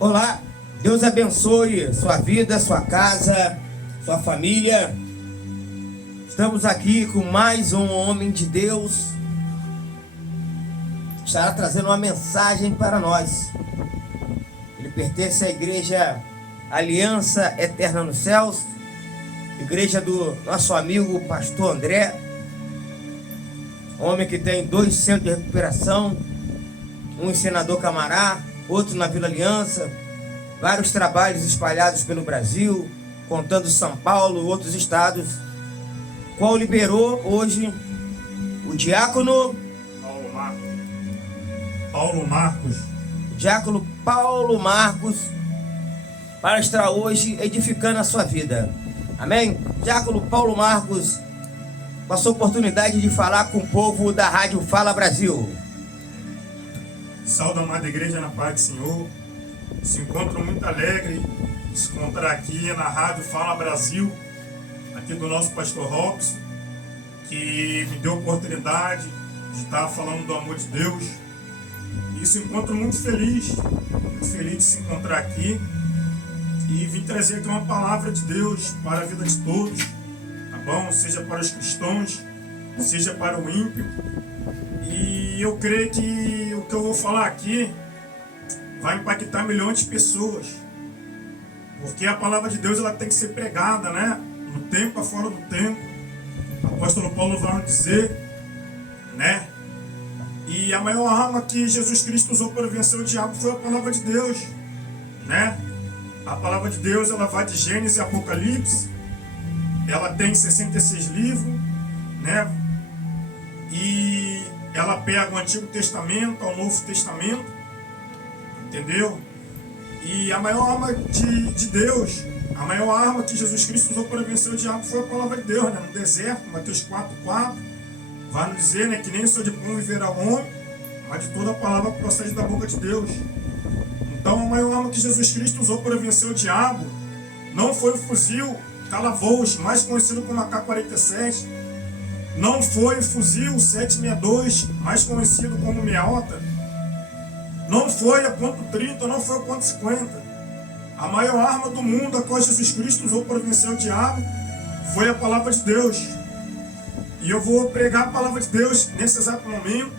Olá, Deus abençoe sua vida, sua casa, sua família. Estamos aqui com mais um homem de Deus. Estará trazendo uma mensagem para nós. Ele pertence à igreja Aliança Eterna nos Céus, igreja do nosso amigo pastor André, homem que tem 2 centros de recuperação, um em Senador Camará, outro na Vila Aliança, vários trabalhos espalhados pelo Brasil, contando São Paulo, outros estados, qual liberou hoje o diácono Paulo Marcos, para estar hoje edificando a sua vida. Amém? Diácono Paulo Marcos passou a oportunidade de falar com o povo da Rádio Fala Brasil. Saúde, amada igreja, na paz do Senhor. Se encontro muito alegre de se encontrar aqui na Rádio Fala Brasil, aqui do nosso pastor Robson, que me deu a oportunidade de estar falando do amor de Deus. E se encontro muito feliz de se encontrar aqui e vim trazer aqui uma palavra de Deus para a vida de todos, tá bom? Seja para os cristãos, seja para o ímpio. E eu creio que o que eu vou falar aqui vai impactar milhões de pessoas, porque a palavra de Deus ela tem que ser pregada, né? No tempo, fora do tempo. O apóstolo Paulo vai nos dizer, né? E a maior arma que Jesus Cristo usou para vencer o diabo foi a palavra de Deus, né? A palavra de Deus ela vai de Gênesis e Apocalipse, ela tem 66 livros, né? E ela pega o Antigo Testamento ao Novo Testamento, entendeu? E a maior arma de Deus, a maior arma que Jesus Cristo usou para vencer o diabo foi a palavra de Deus, né? No deserto, Mateus 4:4, vai nos dizer, né, que nem só de pão viverá o homem, mas de toda a palavra que procede da boca de Deus. Então a maior arma que Jesus Cristo usou para vencer o diabo não foi o fuzil Calavoz, mais conhecido como AK-47, não foi o fuzil 762, mais conhecido como meiota, não foi a .30, não foi a .50. A maior arma do mundo a qual Jesus Cristo usou para vencer o diabo foi a palavra de Deus. E eu vou pregar a palavra de Deus nesse exato momento,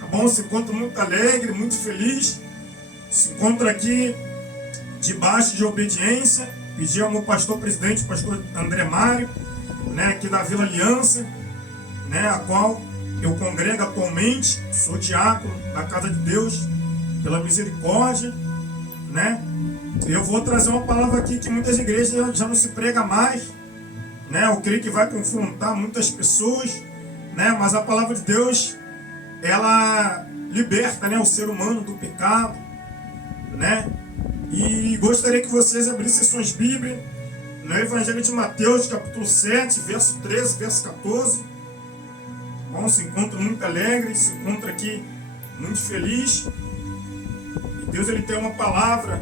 tá bom? Se encontra muito alegre, muito feliz, se encontra aqui debaixo de obediência. Pedi ao meu pastor presidente, pastor André Mário, né, aqui da Vila Aliança, né, a qual eu congrego atualmente, sou diácono da Casa de Deus, pela misericórdia, né? Eu vou trazer uma palavra aqui que muitas igrejas já não se prega mais, né? Eu creio que vai confrontar muitas pessoas, né? Mas a palavra de Deus, ela liberta, né, o ser humano do pecado, né? E gostaria que vocês abrissem suas Bíblias no Evangelho de Mateus, capítulo 7, verso 13, verso 14. Bom, se encontra muito alegre, se encontra aqui muito feliz. E Deus ele tem uma palavra,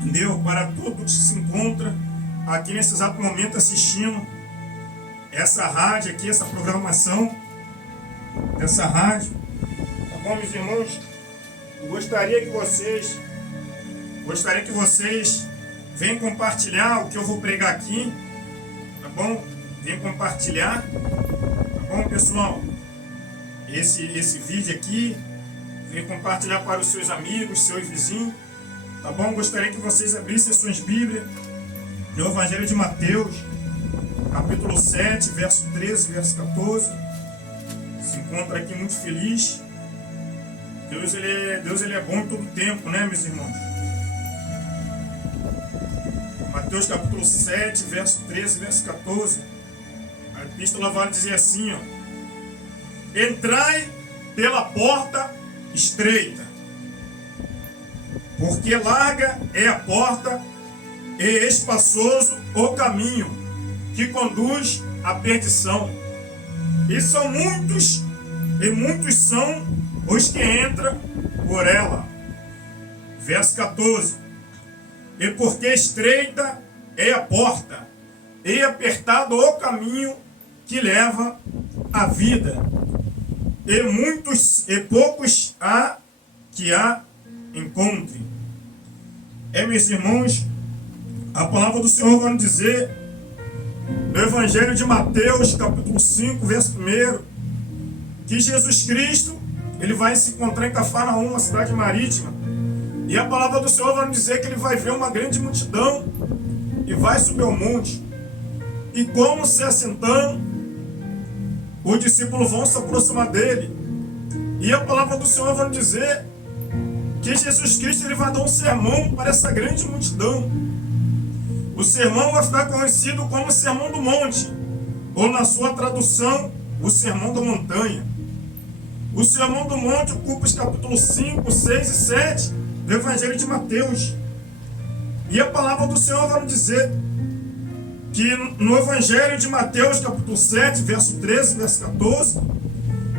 entendeu? Para todos que se encontra aqui nesse exato momento assistindo essa rádio aqui, essa programação dessa rádio. Tá bom, meus irmãos? Eu gostaria que vocês venham compartilhar o que eu vou pregar aqui, tá bom? Venham compartilhar, tá bom, pessoal? Esse vídeo aqui, venham compartilhar para os seus amigos, seus vizinhos, tá bom? Gostaria que vocês abrissem as suas Bíblias no Evangelho de Mateus, capítulo 7, verso 13, verso 14. Se encontra aqui muito feliz. Deus ele é bom em todo tempo, né, meus irmãos? Mateus capítulo 7, verso 13, verso 14. A epístola vai dizer assim, ó: entrai pela porta estreita, porque larga é a porta e espaçoso o caminho que conduz à perdição, e muitos são os que entram por ela. Verso 14: e porque estreita é a porta, e apertado o caminho que leva à vida, e poucos há que a encontre. Meus irmãos, a palavra do Senhor vai nos dizer, no Evangelho de Mateus, capítulo 5, verso 1, que Jesus Cristo, ele vai se encontrar em Cafarnaum, uma cidade marítima, e a palavra do Senhor vai nos dizer que ele vai ver uma grande multidão e vai subir ao monte. E como se assentando, os discípulos vão se aproximar dele. E a palavra do Senhor vai nos dizer que Jesus Cristo ele vai dar um sermão para essa grande multidão. O sermão vai ficar conhecido como o Sermão do Monte, ou na sua tradução, o Sermão da Montanha. O Sermão do Monte ocupa os capítulos 5, 6 e 7 do Evangelho de Mateus. E a palavra do Senhor vai nos dizer que no Evangelho de Mateus, capítulo 7, verso 13, verso 14,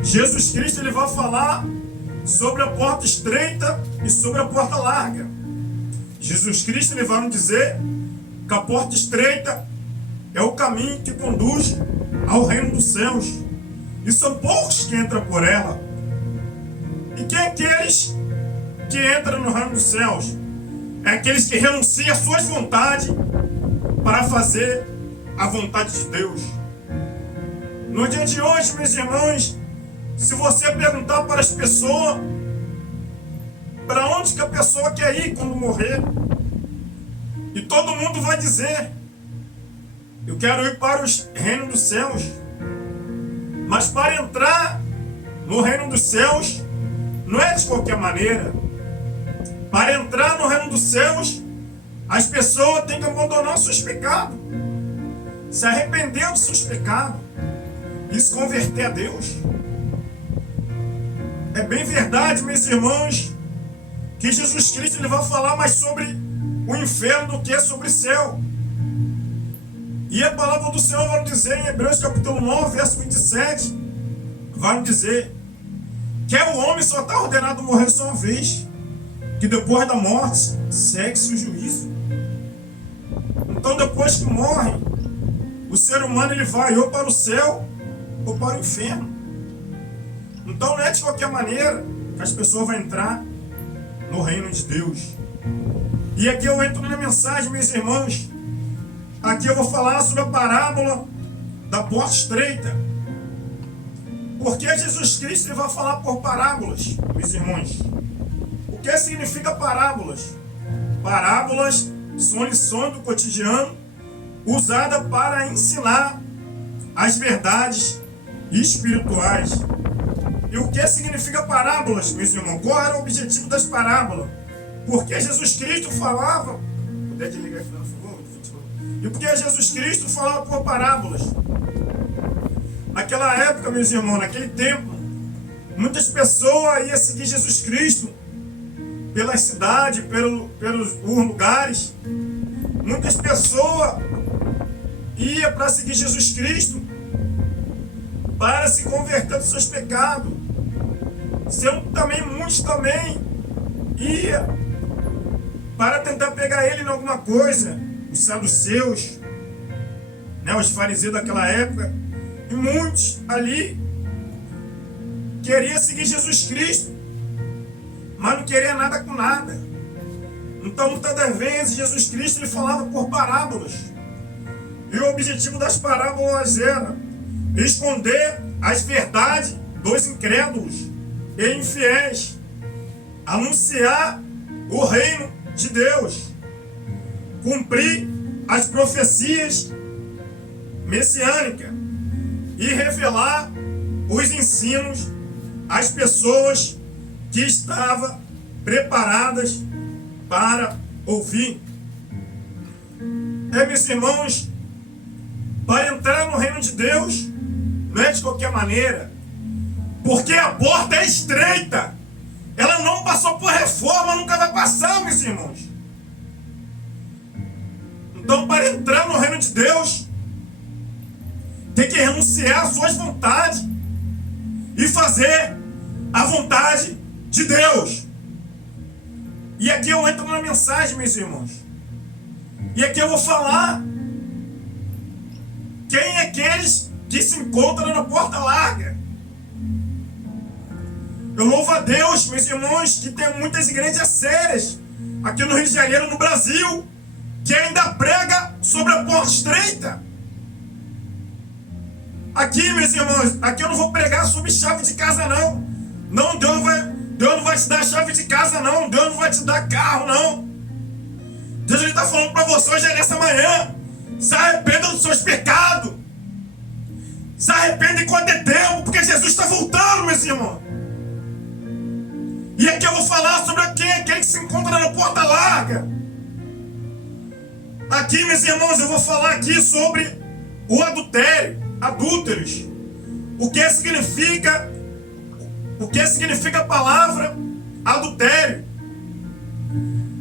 Jesus Cristo ele vai falar sobre a porta estreita e sobre a porta larga. Jesus Cristo ele vai nos dizer que a porta estreita é o caminho que conduz ao reino dos céus. E são poucos que entram por ela. E quem é aqueles que entram no reino dos céus? É aqueles que renunciam às suas vontades para fazer a vontade de Deus. No dia de hoje, meus irmãos, se você perguntar para as pessoas para onde que a pessoa quer ir quando morrer, e todo mundo vai dizer: eu quero ir para os reinos dos céus. Mas para entrar no reino dos céus, não é de qualquer maneira. Para entrar no reino dos céus, as pessoas têm que abandonar os seus pecados, se arrepender dos seus pecados e se converter a Deus. É bem verdade, meus irmãos, que Jesus Cristo ele vai falar mais sobre o inferno do que sobre o céu. E a palavra do Senhor vai nos dizer em Hebreus capítulo 9, verso 27, vai nos dizer que o homem só está ordenado a morrer só uma vez, que depois da morte segue-se o juízo. Então depois que morre, o ser humano ele vai ou para o céu ou para o inferno. Então não é de qualquer maneira que as pessoas vão entrar no reino de Deus. E aqui eu entro na mensagem, meus irmãos. Aqui eu vou falar sobre a parábola da porta estreita. Porque Jesus Cristo ele vai falar por parábolas, meus irmãos. O que significa parábolas? Parábolas são lições do cotidiano usadas para ensinar as verdades espirituais. E o que significa parábolas, meus irmãos? Qual era o objetivo das parábolas? Porque Jesus Cristo falava... Puder desligar aqui, por favor? E porque Jesus Cristo falava por parábolas. Naquela época, meus irmãos, naquele tempo, muitas pessoas iam seguir Jesus Cristo pela cidade, pelos lugares. Muitas pessoas iam para seguir Jesus Cristo para se converter dos seus pecados. Muitos também iam para tentar pegar ele em alguma coisa. Os saduceus, os fariseus daquela época, e muitos ali queriam seguir Jesus Cristo, mas não queria nada com nada. Então muitas das vezes Jesus Cristo ele falava por parábolas, e o objetivo das parábolas era esconder as verdades dos incrédulos e infiéis, anunciar o reino de Deus, cumprir as profecias messiânicas e revelar os ensinos às pessoas que estavam preparadas para ouvir. Meus irmãos, para entrar no reino de Deus não é de qualquer maneira, porque a porta é estreita. Ela não passou por reforma, nunca vai passar, meus irmãos. Então, para entrar no reino de Deus, tem que renunciar às suas vontades e fazer a vontade de Deus. E aqui eu entro na mensagem, meus irmãos. E aqui eu vou falar quem é aqueles que se encontram na porta larga. Eu louvo a Deus, meus irmãos, que tem muitas igrejas sérias aqui no Rio de Janeiro, no Brasil, que ainda prega sobre a porta estreita. Aqui, meus irmãos, aqui eu não vou pregar sobre chave de casa, não. Não, Deus não vai te dar chave de casa, não. Deus não vai te dar carro, não. Deus está falando para você hoje, nessa manhã. Se arrependa dos seus pecados. Se arrependa enquanto é tempo, porque Jesus está voltando, meus irmãos. E aqui eu vou falar sobre aquele que se encontra na porta larga. Aqui, meus irmãos, eu vou falar aqui sobre o adultério, adúlteros. O que significa a palavra adultério?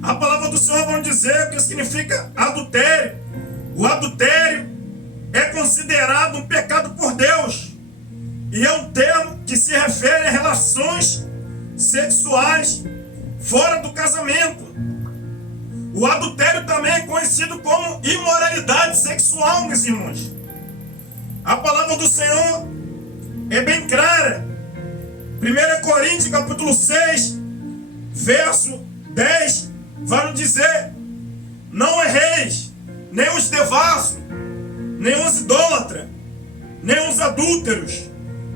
A palavra do Senhor vai dizer o que significa adultério. O adultério é considerado um pecado por Deus. E é um termo que se refere a relações sexuais fora do casamento. O adultério também é conhecido como imoralidade sexual, meus irmãos. A palavra do Senhor é bem clara. 1 Coríntios capítulo 6, verso 10, vai nos dizer: não erreis, nem os devassos, nem os idólatras, nem os adúlteros,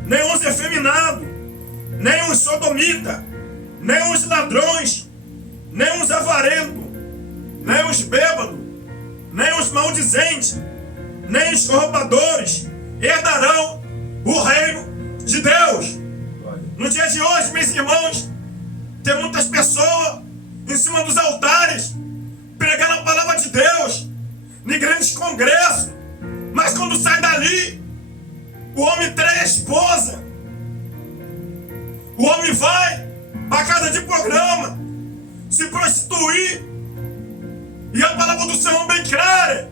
nem os efeminados, nem os sodomitas, nem os ladrões, nem os avarentos, nem os bêbados, nem os maldizentes, nem os roubadores herdarão o reino de Deus. No dia de hoje, meus irmãos, tem muitas pessoas em cima dos altares pregando a palavra de Deus em grandes congressos, mas quando sai dali, o homem trai a esposa, o homem vai para casa de programa se prostituir. E a palavra do Senhor bem clara,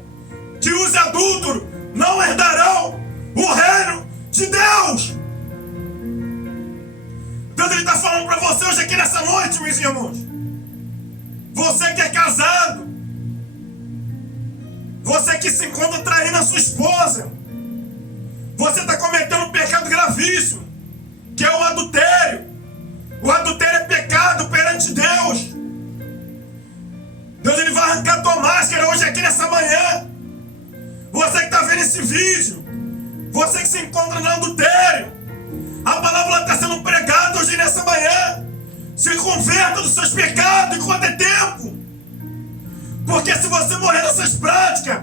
que os adúlteros não herdarão o reino de Deus. Deus está falando para você hoje aqui nessa noite, meus irmãos. Você que é casado, você que se encontra traindo a sua esposa, você está cometendo um pecado gravíssimo, que é o adultério. O adultério é pecado perante Deus. Deus ele vai arrancar a tua máscara hoje aqui nessa manhã. Você que está vendo esse vídeo, você que se encontra no adultério, a palavra está sendo pregada hoje nessa manhã. Se converta dos seus pecados enquanto é tempo. Porque se você morrer nessas práticas,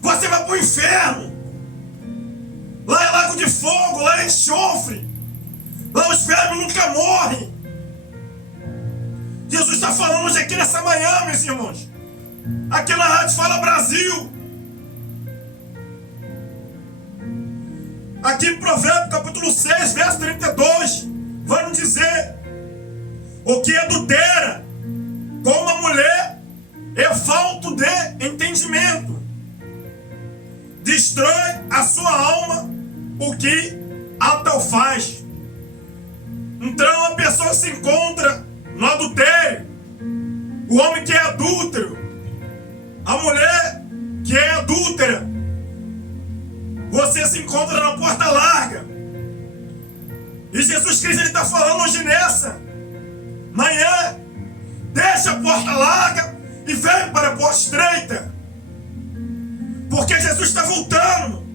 você vai para o inferno. Lá é lago de fogo, lá é enxofre. Lá os vermes nunca morrem. Jesus está falando hoje aqui nessa manhã, meus irmãos. Aqui na Rádio Fala Brasil. Aqui em Provérbios capítulo 6, verso 32, vai nos dizer: o que adultera com uma mulher é falto de entendimento, destrói a sua alma o que a tal faz. Então a pessoa que se encontra no adultério, o homem que é adúltero, a mulher que é adúltera, você se encontra na porta larga. E Jesus Cristo está falando hoje nessa manhã: deixa a porta larga e vem para a porta estreita. Porque Jesus está voltando.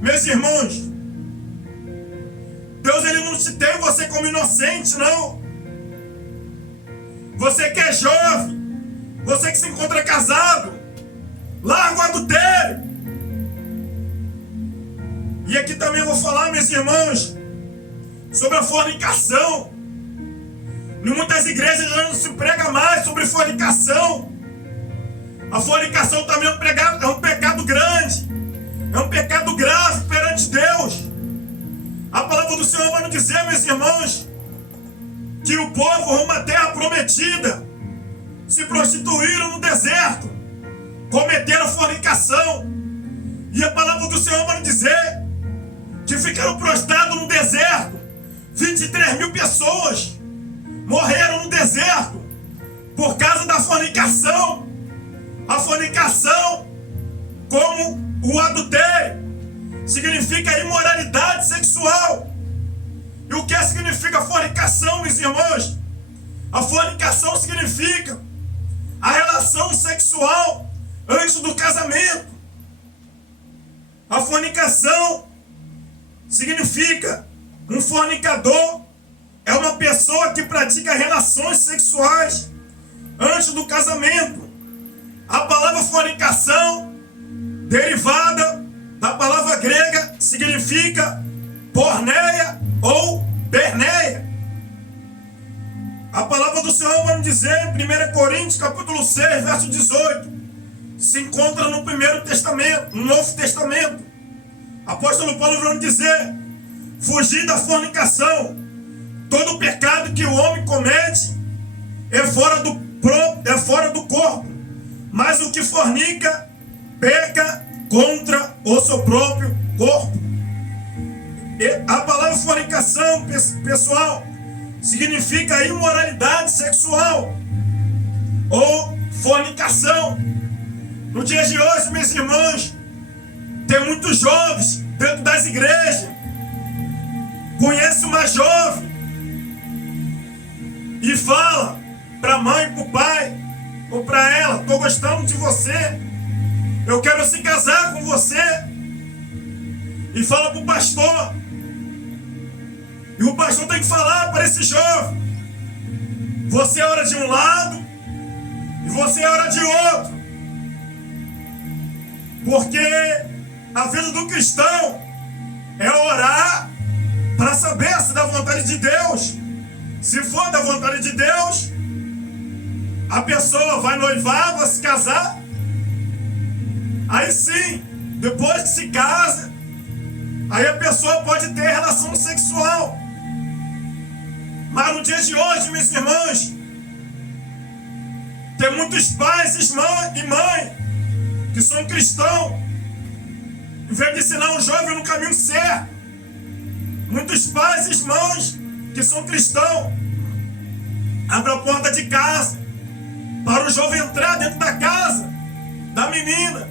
Meus irmãos, Deus ele não te tem você como inocente, não. Você que é jovem, você que se encontra casado, larga o adultério. E aqui também eu vou falar, meus irmãos, sobre a fornicação. Em muitas igrejas já não se prega mais sobre fornicação. A fornicação também é um pecado grande, é um pecado grave perante Deus. A palavra do Senhor vai nos dizer, meus irmãos, que o povo rumo à terra prometida se prostituíram no deserto, cometeram fornicação. E a palavra do Senhor vai nos dizer que ficaram prostrados no deserto. 23 mil pessoas morreram no deserto por causa da fornicação. A fornicação, como o adultério, significa imoralidade sexual. E o que significa fornicação, meus irmãos? A fornicação significa a relação sexual antes do casamento. A fornicação significa um fornicador é uma pessoa que pratica relações sexuais antes do casamento. A palavra fornicação, derivada da palavra grega, significa porneia ou berneia. A palavra do Senhor vai dizer em 1 Coríntios capítulo 6, verso 18, se encontra no Primeiro Testamento, no Novo Testamento. Apóstolo Paulo vai dizer: fugir da fornicação. Todo pecado que o homem comete é fora do corpo, mas o que fornica peca contra o seu próprio corpo. E a palavra fornicação, pessoal, significa imoralidade sexual ou fornicação. No dia de hoje, meus irmãos, tem muitos jovens dentro das igrejas. Conhece uma jovem e fala para a mãe, para o pai, ou para ela: estou gostando de você, eu quero se casar com você. E fala para o pastor. E o pastor tem que falar para esse jovem: você ora de um lado e você ora de outro. Porque a vida do cristão é orar para saber se da vontade de Deus. Se for da vontade de Deus, a pessoa vai noivar, vai se casar. Aí sim, depois que se casa, aí a pessoa pode ter relação sexual. Mas no dia de hoje, meus irmãos, tem muitos pais e mães que são cristãos, em vez de ensinar um jovem no caminho certo. Muitos pais e mães que são cristãos abrem a porta de casa para o jovem entrar dentro da casa da menina.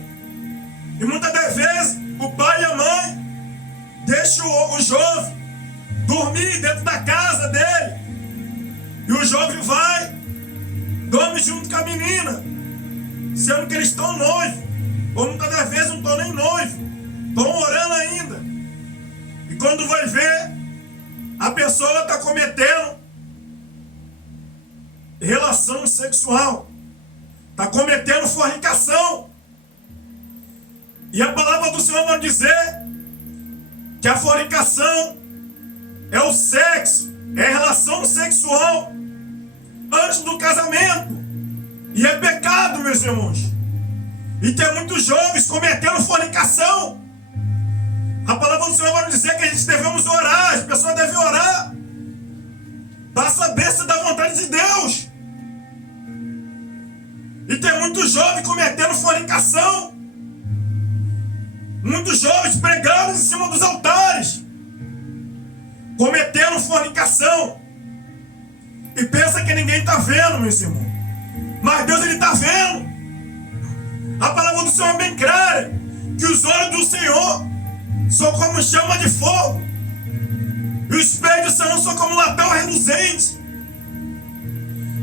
E muitas das vezes o pai e a mãe deixam o jovem dormir dentro da casa dele. E o jovem vai, dorme junto com a menina, sendo que eles estão noivos. Ou muitas das vezes não estão nem noivos, estão orando ainda. E quando vai ver, a pessoa está cometendo relação sexual, está cometendo fornicação. E a palavra do Senhor vai dizer que a fornicação é o sexo, é a relação sexual antes do casamento. E é pecado, meus irmãos. E tem muitos jovens cometendo fornicação. A palavra do Senhor vai dizer que a gente devemos orar, as pessoas devem orar para saber se é da vontade de Deus. E tem muitos jovens cometendo fornicação. Muitos jovens pregando em cima dos altares, cometendo fornicação. E pensa que ninguém está vendo, meus irmãos. Mas Deus, Ele está vendo. A palavra do Senhor é bem clara, que os olhos do Senhor são como chama de fogo, e os pés do Senhor são como latão reluzente.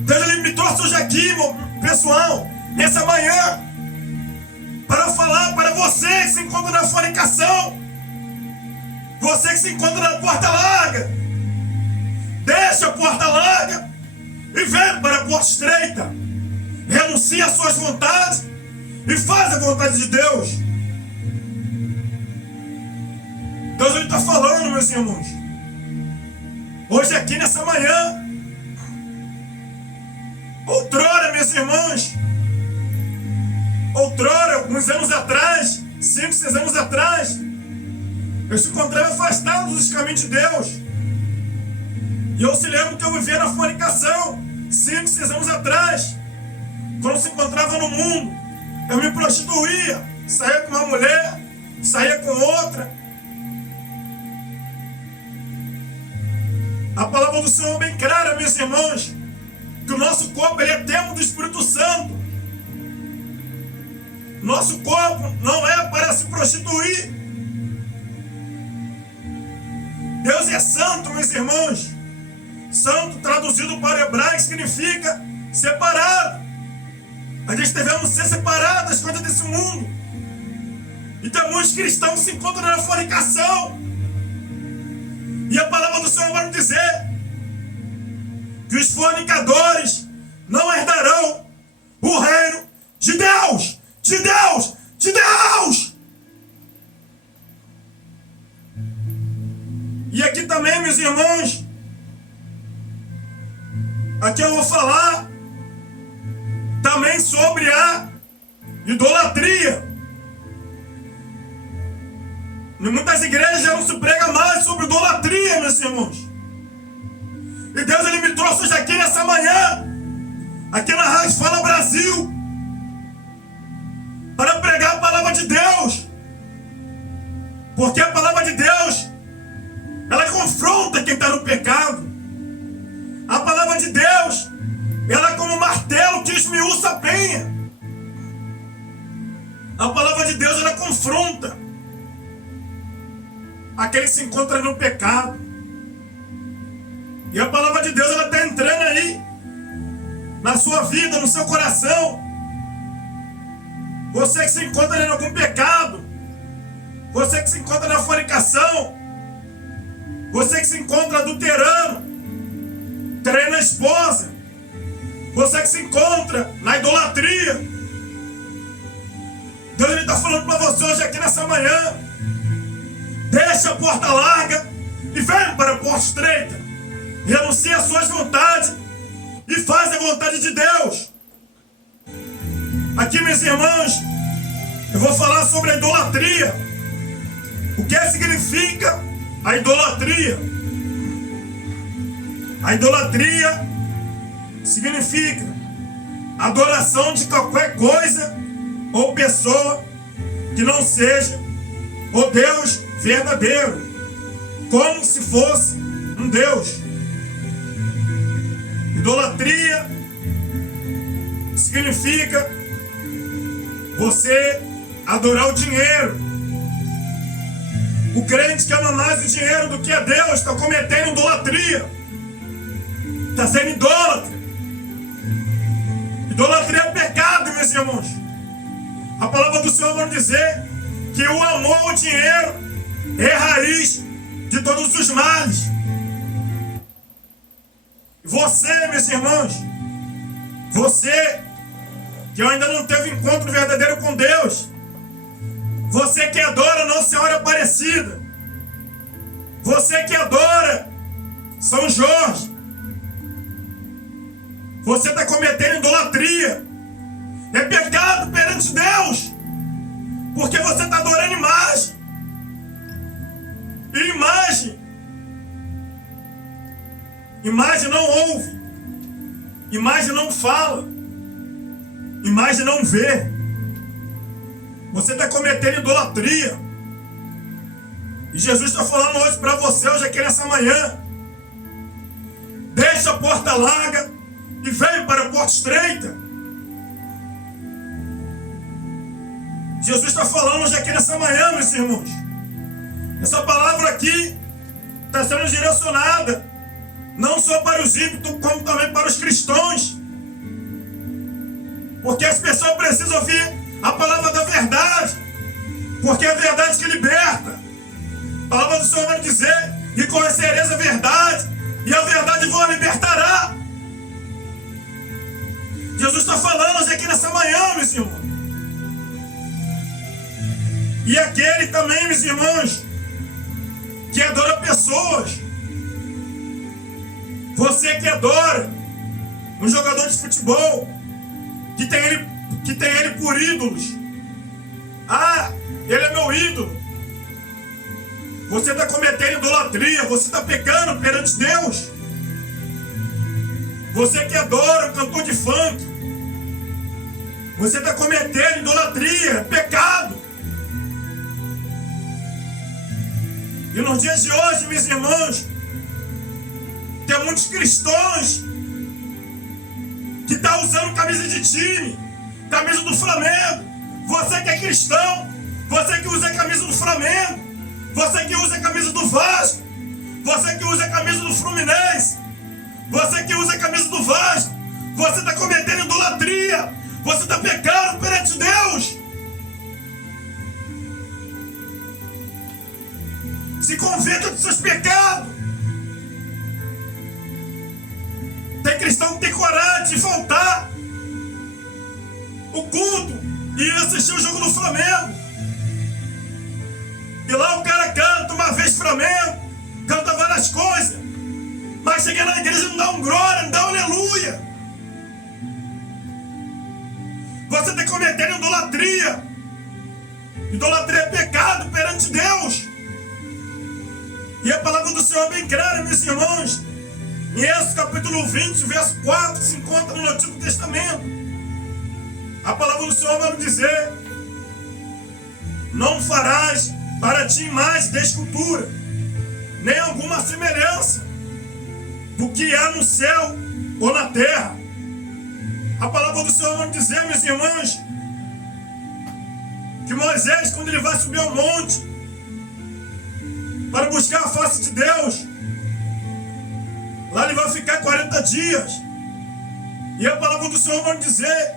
Deus, Ele me trouxe hoje aqui, meu pessoal, nessa manhã, para falar para você que se encontra na fornicação, você que se encontra na porta larga. Deixa a porta larga e vem para a porta estreita. Renuncia às suas vontades e faz a vontade de Deus. Deus, Ele está falando, meus irmãos. Hoje aqui nessa manhã, outrora, meus irmãos, outrora, alguns anos atrás, 5, 6 anos atrás, eu se encontrava afastado dos caminhos de Deus. E eu se lembro que eu vivia na fornicação 5, 6 anos atrás. Quando eu se encontrava no mundo, eu me prostituía, saía com uma mulher, saía com outra. A palavra do Senhor é bem clara, meus irmãos, que o nosso corpo ele é templo do Espírito Santo. Nosso corpo não é para se prostituir. Deus é santo, meus irmãos. Santo, traduzido para o hebraico, significa separado. A gente devemos ser separados das coisas desse mundo. E tem muitos cristãos que se encontram na fornicação. E a palavra do Senhor vai nos dizer que os fornicadores não herdarão o reino de Deus. De Deus! De Deus! E aqui também, meus irmãos, aqui eu vou falar também sobre a idolatria. Em muitas igrejas já não se prega mais sobre idolatria, meus irmãos. E Deus, Ele me trouxe hoje aqui nessa manhã, aqui na Rádio Fala Brasil, para pregar a palavra de Deus. Porque a palavra de Deus, ela confronta quem está no pecado. A palavra de Deus, ela é como um martelo que esmiuça a penha. A palavra de Deus, ela confronta aquele que se encontra no pecado. E a palavra de Deus, ela está entrando aí na sua vida, no seu coração. Você que se encontra em algum pecado, você que se encontra na fornicação, você que se encontra adulterando, traindo a esposa, você que se encontra na idolatria, Deus está falando para você hoje aqui nessa manhã: deixa a porta larga e vem para a porta estreita. Renuncia às suas vontades e faz a vontade de Deus. Aqui, meus irmãos, eu vou falar sobre a idolatria. O que significa a idolatria? A idolatria significa adoração de qualquer coisa ou pessoa que não seja o Deus verdadeiro, como se fosse um Deus. Idolatria significa você adorar o dinheiro. O crente que ama mais o dinheiro do que a Deus está cometendo idolatria, está sendo idólatra. Idolatria é pecado, meus irmãos. A palavra do Senhor vai dizer que o amor ao dinheiro é a raiz de todos os males. Você, meus irmãos, você que ainda não teve encontro verdadeiro com Deus, você que adora Nossa Senhora Aparecida, você que adora São Jorge, você está cometendo idolatria. É pecado perante Deus, porque você está adorando imagem. E imagem não ouve, imagem não fala, imagem não vê. Você está cometendo idolatria. E Jesus está falando hoje para você, hoje aqui nessa manhã: deixa a porta larga e vem para a porta estreita. Jesus está falando hoje aqui nessa manhã, meus irmãos. Essa palavra aqui está sendo direcionada não só para os ímpios, como também para os cristãos. Porque as pessoas precisam ouvir a palavra da verdade, porque é a verdade que liberta. A palavra do Senhor vai dizer: e conhecereis a verdade, e a verdade vos libertará. Jesus está falando hoje aqui nessa manhã, meus irmãos. E aquele também, meus irmãos, que adora pessoas. Você que adora um jogador de futebol, que tem ele por ídolos. Ah, ele é meu ídolo. Você está cometendo idolatria, você está pecando perante Deus. Você que adora um cantor de funk, você está cometendo idolatria, pecado. E nos dias de hoje, meus irmãos, tem muitos cristãos que estão usando camisa de time, camisa do Flamengo. Você que é cristão, você que usa a camisa do Flamengo, você que usa a camisa do Vasco, você que usa a camisa do Fluminense, você que usa a camisa do Vasco, você está cometendo idolatria, Você está pecando perante Deus. Se converta dos seus pecados. Tem cristão que tem coragem de faltar o culto e ir assistir o jogo do Flamengo. E lá o cara canta uma vez Flamengo, canta várias coisas, mas chega na igreja e não dá um glória, não dá um aleluia. Você está cometendo idolatria. Idolatria é pecado perante Deus. E a palavra do Senhor é bem clara, meus irmãos. Em Êxodo capítulo 20, verso 4, se encontra no Antigo Testamento. A palavra do Senhor vai nos dizer: não farás para ti imagem de escultura, nem alguma semelhança do que há no céu ou na terra. A palavra do Senhor vai nos dizer, meus irmãos, que Moisés, quando ele vai subir ao monte para buscar a face de Deus, lá ele vai ficar 40 dias. E a palavra do Senhor vai dizer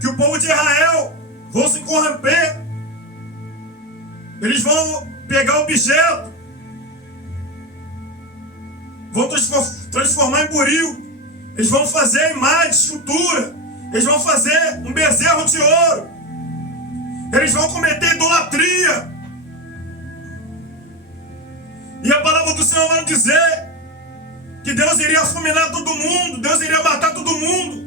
que o povo de Israel vão se corromper. Eles vão pegar objeto, vão transformar em buril. Eles vão fazer imagem, escultura. Eles vão fazer um bezerro de ouro. Eles vão cometer idolatria. E a palavra do Senhor vai dizer que Deus iria fulminar todo mundo, Deus iria matar todo mundo.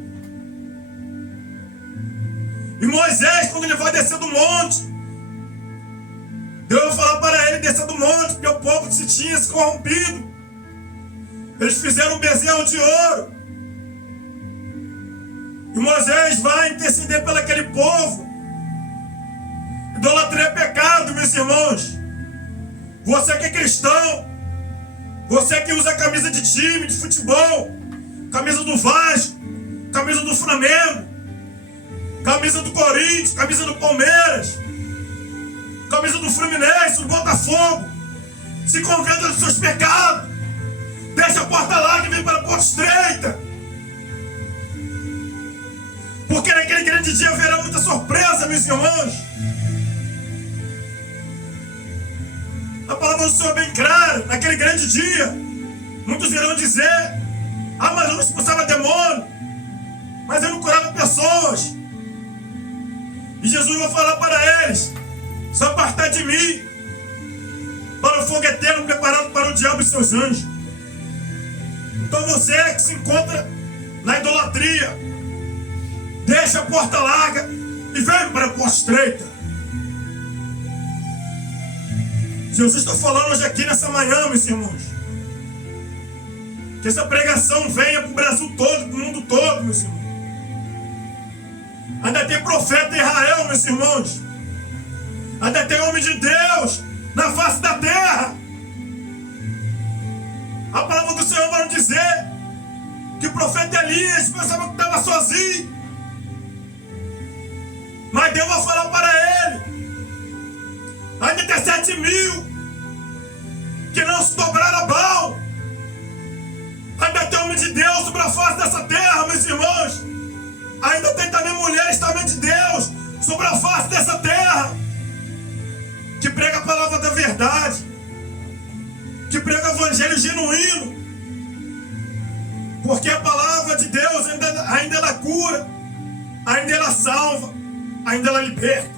E Moisés, quando ele vai descer do monte, Deus vai falar para ele descer do monte, porque o povo se tinha se corrompido. Eles fizeram um bezerro de ouro. E Moisés vai interceder pelo aquele povo. Idolatria é pecado, meus irmãos. Você que é cristão, você que usa camisa de time, de futebol, camisa do Vasco, camisa do Flamengo, camisa do Corinthians, camisa do Palmeiras, camisa do Fluminense, do Botafogo, se converta dos seus pecados, deixa a porta larga e vem para a porta estreita. Porque naquele grande dia haverá muita surpresa, meus irmãos. A palavra do Senhor é bem clara. Naquele grande dia, muitos irão dizer: ah, mas eu não expulsava demônio, mas eu não curava pessoas. E Jesus vai falar para eles: se apartar de mim, para o fogo eterno preparado para o diabo e seus anjos. Então você que se encontra na idolatria, deixa a porta larga e vem para a porta estreita. Jesus está falando hoje aqui nessa manhã, meus irmãos, que essa pregação venha para o Brasil todo, para o mundo todo, meus irmãos. Ainda tem profeta em Israel, meus irmãos. Ainda tem homem de Deus na face da terra. A palavra do Senhor vai nos dizer que o profeta Elias pensava que estava sozinho, mas Deus vai falar para ele: ainda tem 7.000 que não se dobraram a Baal. Ainda tem homem de Deus sobre a face dessa terra, meus irmãos. Ainda tem também mulheres também de Deus sobre a face dessa terra, que prega a palavra da verdade, que prega o evangelho genuíno. Porque a palavra de Deus ainda ela cura, ainda ela salva, ainda ela liberta.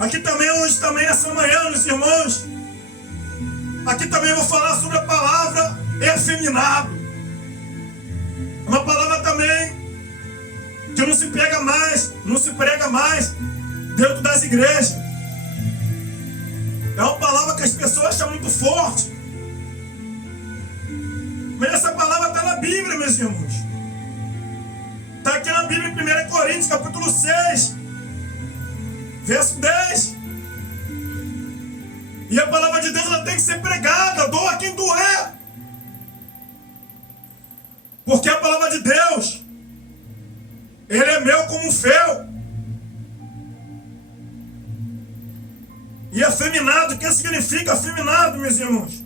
Aqui também, hoje também, essa manhã, meus irmãos, aqui também eu vou falar sobre a palavra efeminado. Uma palavra também que não se prega mais dentro das igrejas. É uma palavra que as pessoas acham muito forte. Mas essa palavra está na Bíblia, meus irmãos. Está aqui na Bíblia, em 1 Coríntios, capítulo 6, verso 10. E a palavra de Deus ela tem que ser pregada, doa quem doer. Porque a palavra de Deus, ele é meu como um fel. E afeminado, o que significa afeminado, meus irmãos?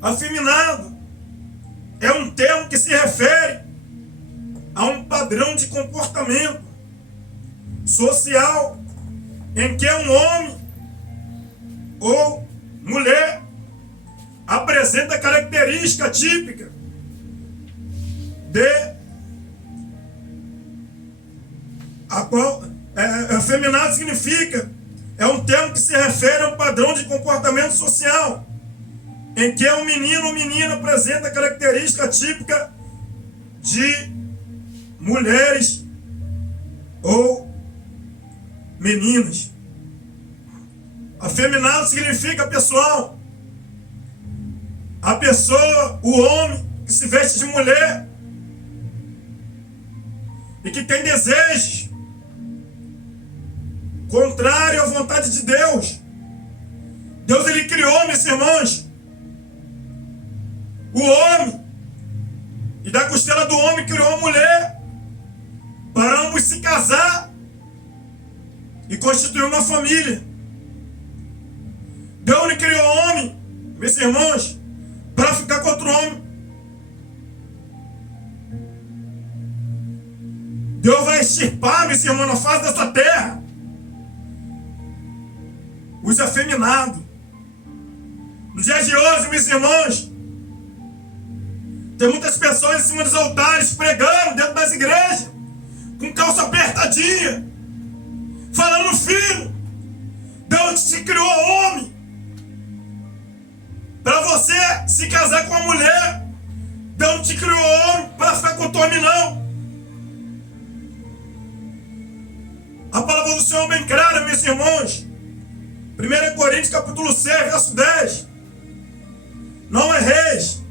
Afeminado é um termo que se refere a um padrão de comportamento social em que um homem ou mulher apresenta característica típica de a qual afeminado significa, é um termo que se refere a um padrão de comportamento social em que um menino ou menina apresenta característica típica de mulheres ou meninas. Afeminado significa, pessoal, a pessoa, o homem que se veste de mulher e que tem desejos contrário à vontade de Deus. Deus, ele criou, meus irmãos, o homem, e da costela do homem criou a mulher, para ambos se casar e constituir uma família. Deus, ele criou o homem, meus irmãos, para ficar com outro homem. Deus vai extirpar, meus irmãos, na face dessa terra os afeminados. Nos dias de hoje, meus irmãos, tem muitas pessoas em cima dos altares pregando dentro das igrejas, com calça apertadinha, falando: filho, Deus te criou homem para você se casar com a mulher. Deus não te criou homem para ficar com o homem, não. A palavra do Senhor é bem clara, meus irmãos. 1 Coríntios capítulo 6, verso 10. Não erreis,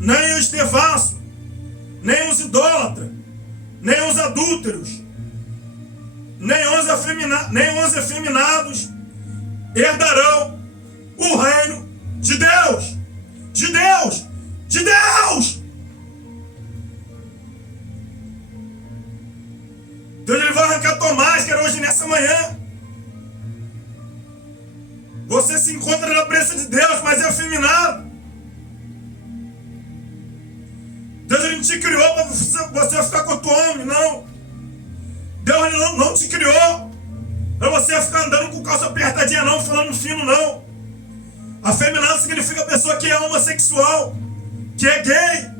nem os devassos, nem os idólatras, nem os adúlteros, nem os efeminados herdarão o reino de Deus. De Deus! De Deus! Deus, ele vai arrancar tua máscara hoje, nessa manhã. Você se encontra na presença de Deus, mas é afeminado. Deus, ele não te criou para você ficar com o teu homem, não. Deus, ele não te criou para você ficar andando com calça apertadinha, não, falando fino, não. Afeminado significa pessoa que é homossexual, que é gay.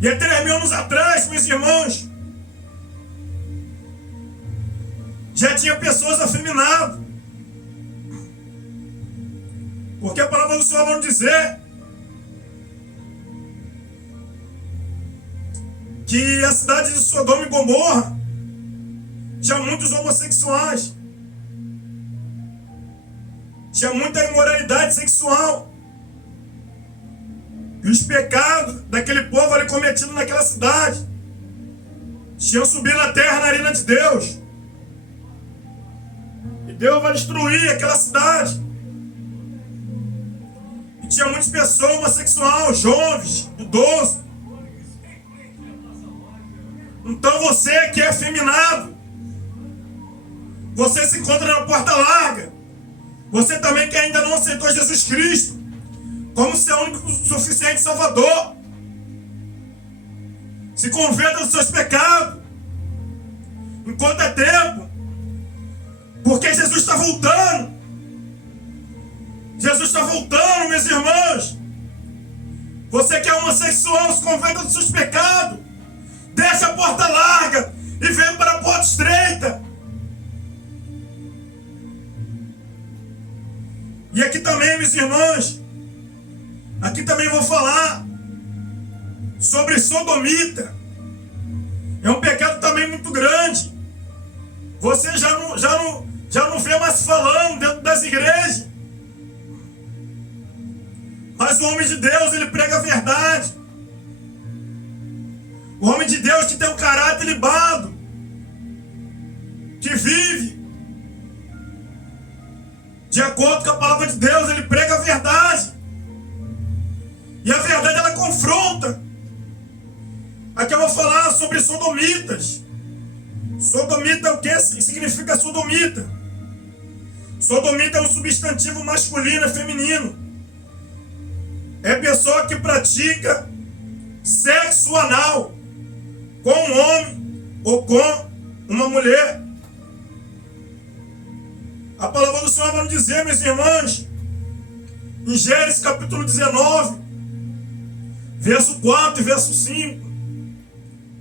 E há 3.000 anos atrás, meus irmãos, já tinha pessoas afeminadas. Porque a palavra do Senhor vai dizer que a cidade de Sodoma e Gomorra tinha muitos homossexuais, tinha muita imoralidade sexual, e os pecados daquele povo ali cometidos naquela cidade tinham subido na terra, na arena de Deus. E Deus vai destruir aquela cidade. E tinha muitas pessoas homossexuais, jovens, idosos. Então você que é afeminado, você se encontra na porta larga. Você também que ainda não aceitou Jesus Cristo como seu único suficiente Salvador, se converta dos seus pecados enquanto é tempo, porque Jesus está voltando. Jesus está voltando, meus irmãos. Você que é homossexual, se converta dos seus pecados, deixa a porta larga e vem para a porta estreita. E aqui também, meus irmãos, aqui também vou falar sobre sodomita. É um pecado também muito grande. Você já não vê mais falando dentro das igrejas. Mas o homem de Deus, ele prega a verdade. O homem de Deus que tem um caráter libado, que vive de acordo com a palavra de Deus, ele prega a verdade. E a verdade, ela confronta. Aqui eu vou falar sobre sodomitas. Sodomita é o que significa sodomita? Sodomita é um substantivo masculino e feminino. É pessoa que pratica sexo anal com um homem ou com uma mulher. A palavra do Senhor vai nos dizer, meus irmãos, em Gênesis capítulo 19, verso 4 e verso 5,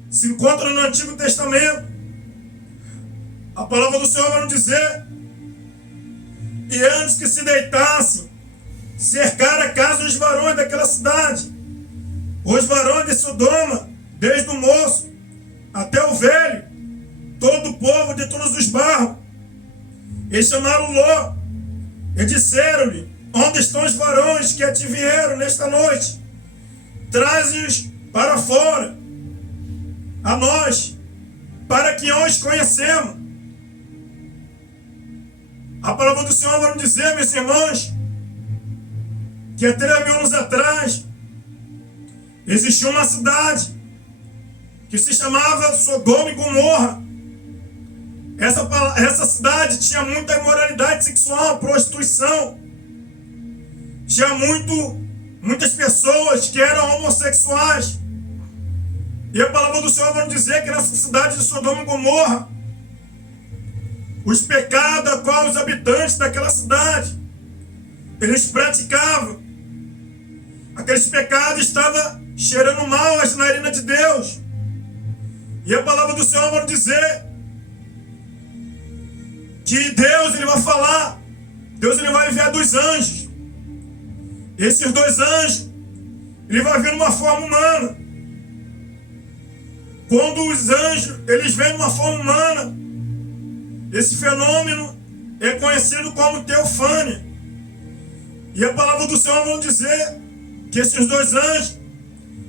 se encontra no Antigo Testamento. A palavra do Senhor vai nos dizer: e antes que se deitassem, cercaram a casa dos varões daquela cidade, os varões de Sodoma, desde o moço até o velho, todo o povo de todos os bairros, e chamaram Ló, e disseram-lhe: onde estão os varões que a ti vieram nesta noite? Traze-os para fora, a nós, para que os conhecemos. A palavra do Senhor vai nos dizer, meus irmãos, que há 3.000 anos atrás existia uma cidade que se chamava Sodoma e Gomorra. Essa cidade tinha muita imoralidade sexual, prostituição. Tinha muitas pessoas que eram homossexuais. E a palavra do Senhor vai nos dizer que nessa cidade de Sodoma e Gomorra, os pecados a qual os habitantes daquela cidade eles praticavam, aqueles pecados estavam cheirando mal às narinas de Deus. E a palavra do Senhor vai nos dizer que Deus ele vai falar, Deus ele vai enviar 2 anjos. Esses 2 anjos, ele vai vir numa forma humana. Quando os anjos eles vêm numa forma humana, esse fenômeno é conhecido como teofania. E a palavra do Senhor vai dizer que esses 2 anjos,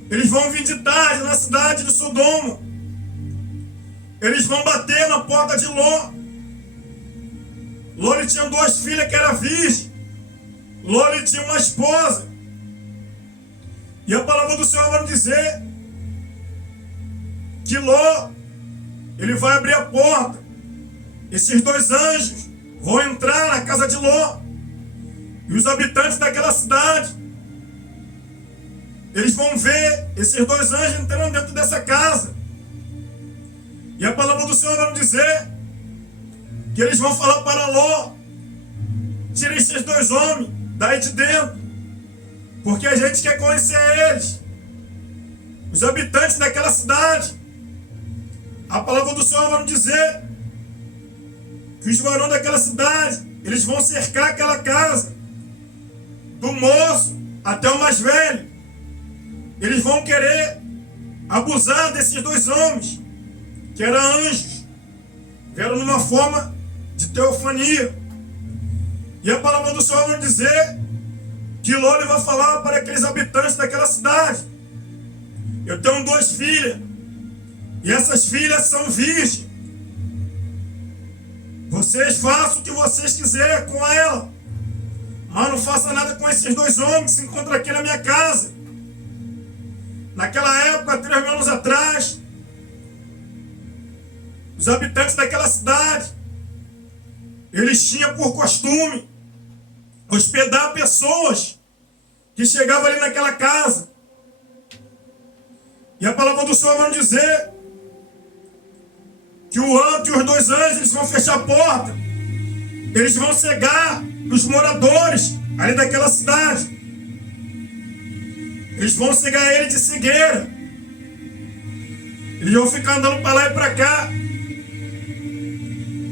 eles vão vir de tarde na cidade de Sodoma. Eles vão bater na porta de Ló. Ló ele tinha 2 filhas que eram virgens. Ló ele tinha uma esposa. E a palavra do Senhor vai dizer que Ló ele vai abrir a porta. Esses 2 anjos vão entrar na casa de Ló. E os habitantes daquela cidade, eles vão ver esses 2 anjos entrando dentro dessa casa. E a palavra do Senhor vai nos dizer que eles vão falar para Ló: tira esses 2 homens daí de dentro, porque a gente quer conhecer eles. Os habitantes daquela cidade, a palavra do Senhor vai nos dizer que os varões daquela cidade, eles vão cercar aquela casa, do moço até o mais velho. Eles vão querer abusar desses 2 homens, que eram anjos, vieram numa forma de teofania. E a palavra do Senhor vai dizer que Ló ele vai falar para aqueles habitantes daquela cidade: eu tenho 2 filhas, e essas filhas são virgens. Vocês façam o que vocês quiserem com ela, mas não façam nada com esses 2 homens que se encontram aqui na minha casa. Naquela época, 3.000 anos atrás, os habitantes daquela cidade, eles tinham por costume hospedar pessoas que chegavam ali naquela casa. E a palavra do Senhor vai dizer que os 2 anjos eles vão fechar a porta. Eles vão cegar os moradores ali daquela cidade. Eles vão cegar ele de cegueira. Eles vão ficar andando para lá e para cá.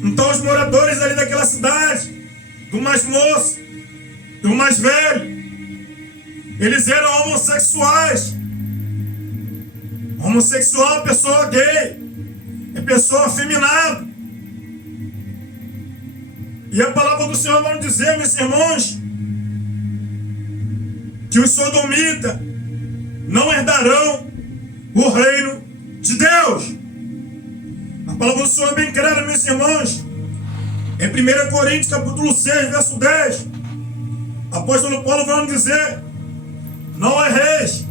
Então os moradores ali daquela cidade, do mais moço, do mais velho, eles eram homossexuais. Homossexual é pessoa gay, é pessoa afeminada. E a palavra do Senhor vai nos dizer, meus irmãos, que os sodomitas não herdarão o reino de Deus. A palavra do Senhor é bem clara, meus irmãos. Em 1 Coríntios capítulo 6, verso 10, apóstolo Paulo vai nos dizer: não erreis,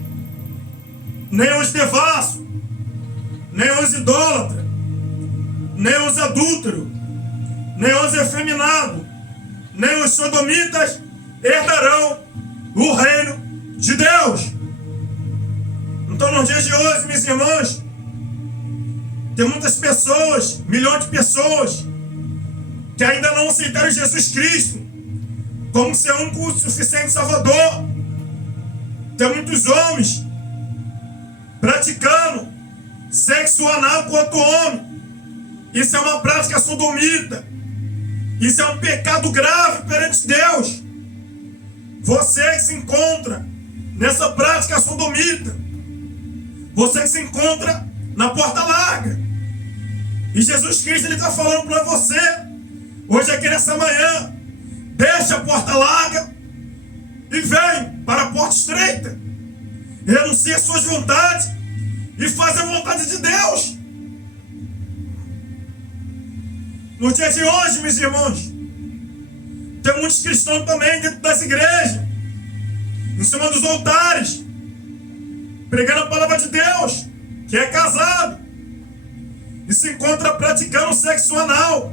nem os devassos, nem os idólatras, nem os adúlteros, nem os efeminados, nem os sodomitas herdarão o reino de Deus. Então, nos dias de hoje, meus irmãos, tem muitas pessoas, milhões de pessoas, que ainda não aceitaram Jesus Cristo como seu único suficiente Salvador. Tem muitos homens praticando sexo anal com outro homem. Isso é uma prática sodomita. Isso é um pecado grave perante Deus. Você que se encontra nessa prática sodomita, você que se encontra na porta larga, e Jesus Cristo está falando para você hoje aqui nessa manhã: deixa a porta larga e vem para a porta estreita. Renuncia às suas vontades e faz a vontade de Deus. No dia de hoje, meus irmãos, tem muitos cristãos também dentro das igrejas, em cima dos altares, pregando a palavra de Deus, que é casado, e se encontra praticando sexo anal.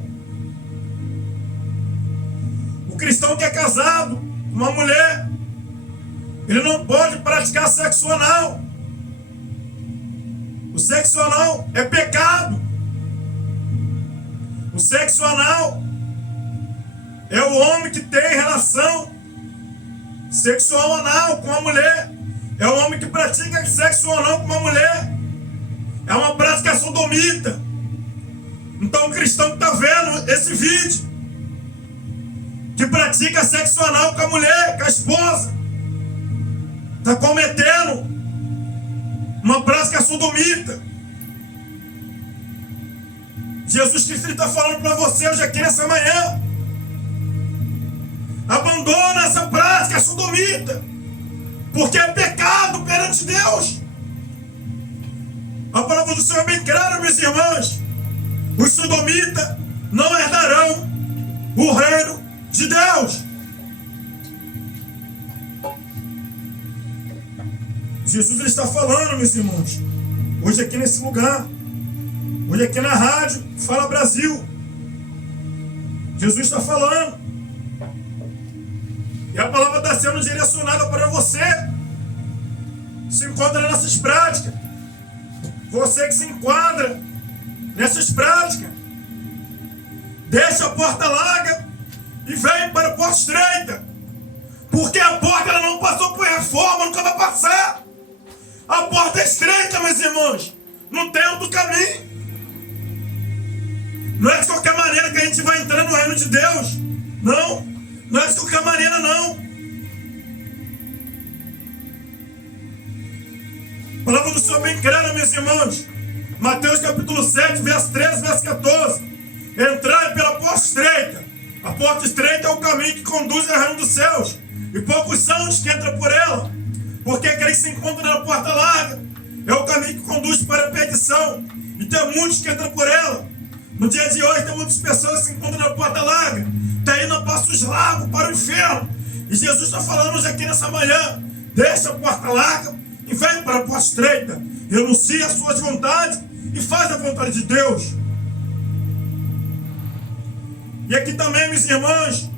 O cristão que é casado com uma mulher, ele não pode praticar sexo anal. O sexo anal é pecado. O sexo anal é o homem que tem relação sexual anal com a mulher. É o homem que pratica sexo anal com uma mulher. É uma prática sodomita. Então o cristão que está vendo esse vídeo, que pratica sexo anal com a mulher, com a esposa, está cometendo uma prática sodomita. Jesus Cristo está falando para você hoje aqui nessa manhã: abandona essa prática sodomita, porque é pecado perante Deus. A palavra do Senhor é bem clara, meus irmãos: os sodomitas não herdarão o reino de Deus. Jesus está falando, meus irmãos, hoje aqui nesse lugar, hoje aqui na rádio Fala Brasil. Jesus está falando, e a palavra está sendo direcionada para você. Se encontra nessas práticas, você que se enquadra nessas práticas, deixa a porta larga e vem para a porta estreita, porque a porta ela não passou por reforma, nunca vai passar. A porta é estreita, meus irmãos, não tem outro caminho. Não é de qualquer maneira que a gente vai entrar no reino de Deus. Não, não é de qualquer maneira, não. A palavra do Senhor bem clara, meus irmãos. Mateus capítulo 7, verso 13, verso 14. Entrai pela porta estreita. A porta estreita é o caminho que conduz ao reino dos céus, e poucos são os que entram por ela. Porque aquele que se encontra na porta larga é o caminho que conduz para a perdição, e tem muitos que entram por ela. No dia de hoje tem muitas pessoas que se encontram na porta larga, está indo a passos largos para o inferno. E Jesus está falando hoje aqui nessa manhã: deixa a porta larga e vem para a porta estreita. Renuncia às suas vontades e faz a vontade de Deus. E aqui também, meus irmãos,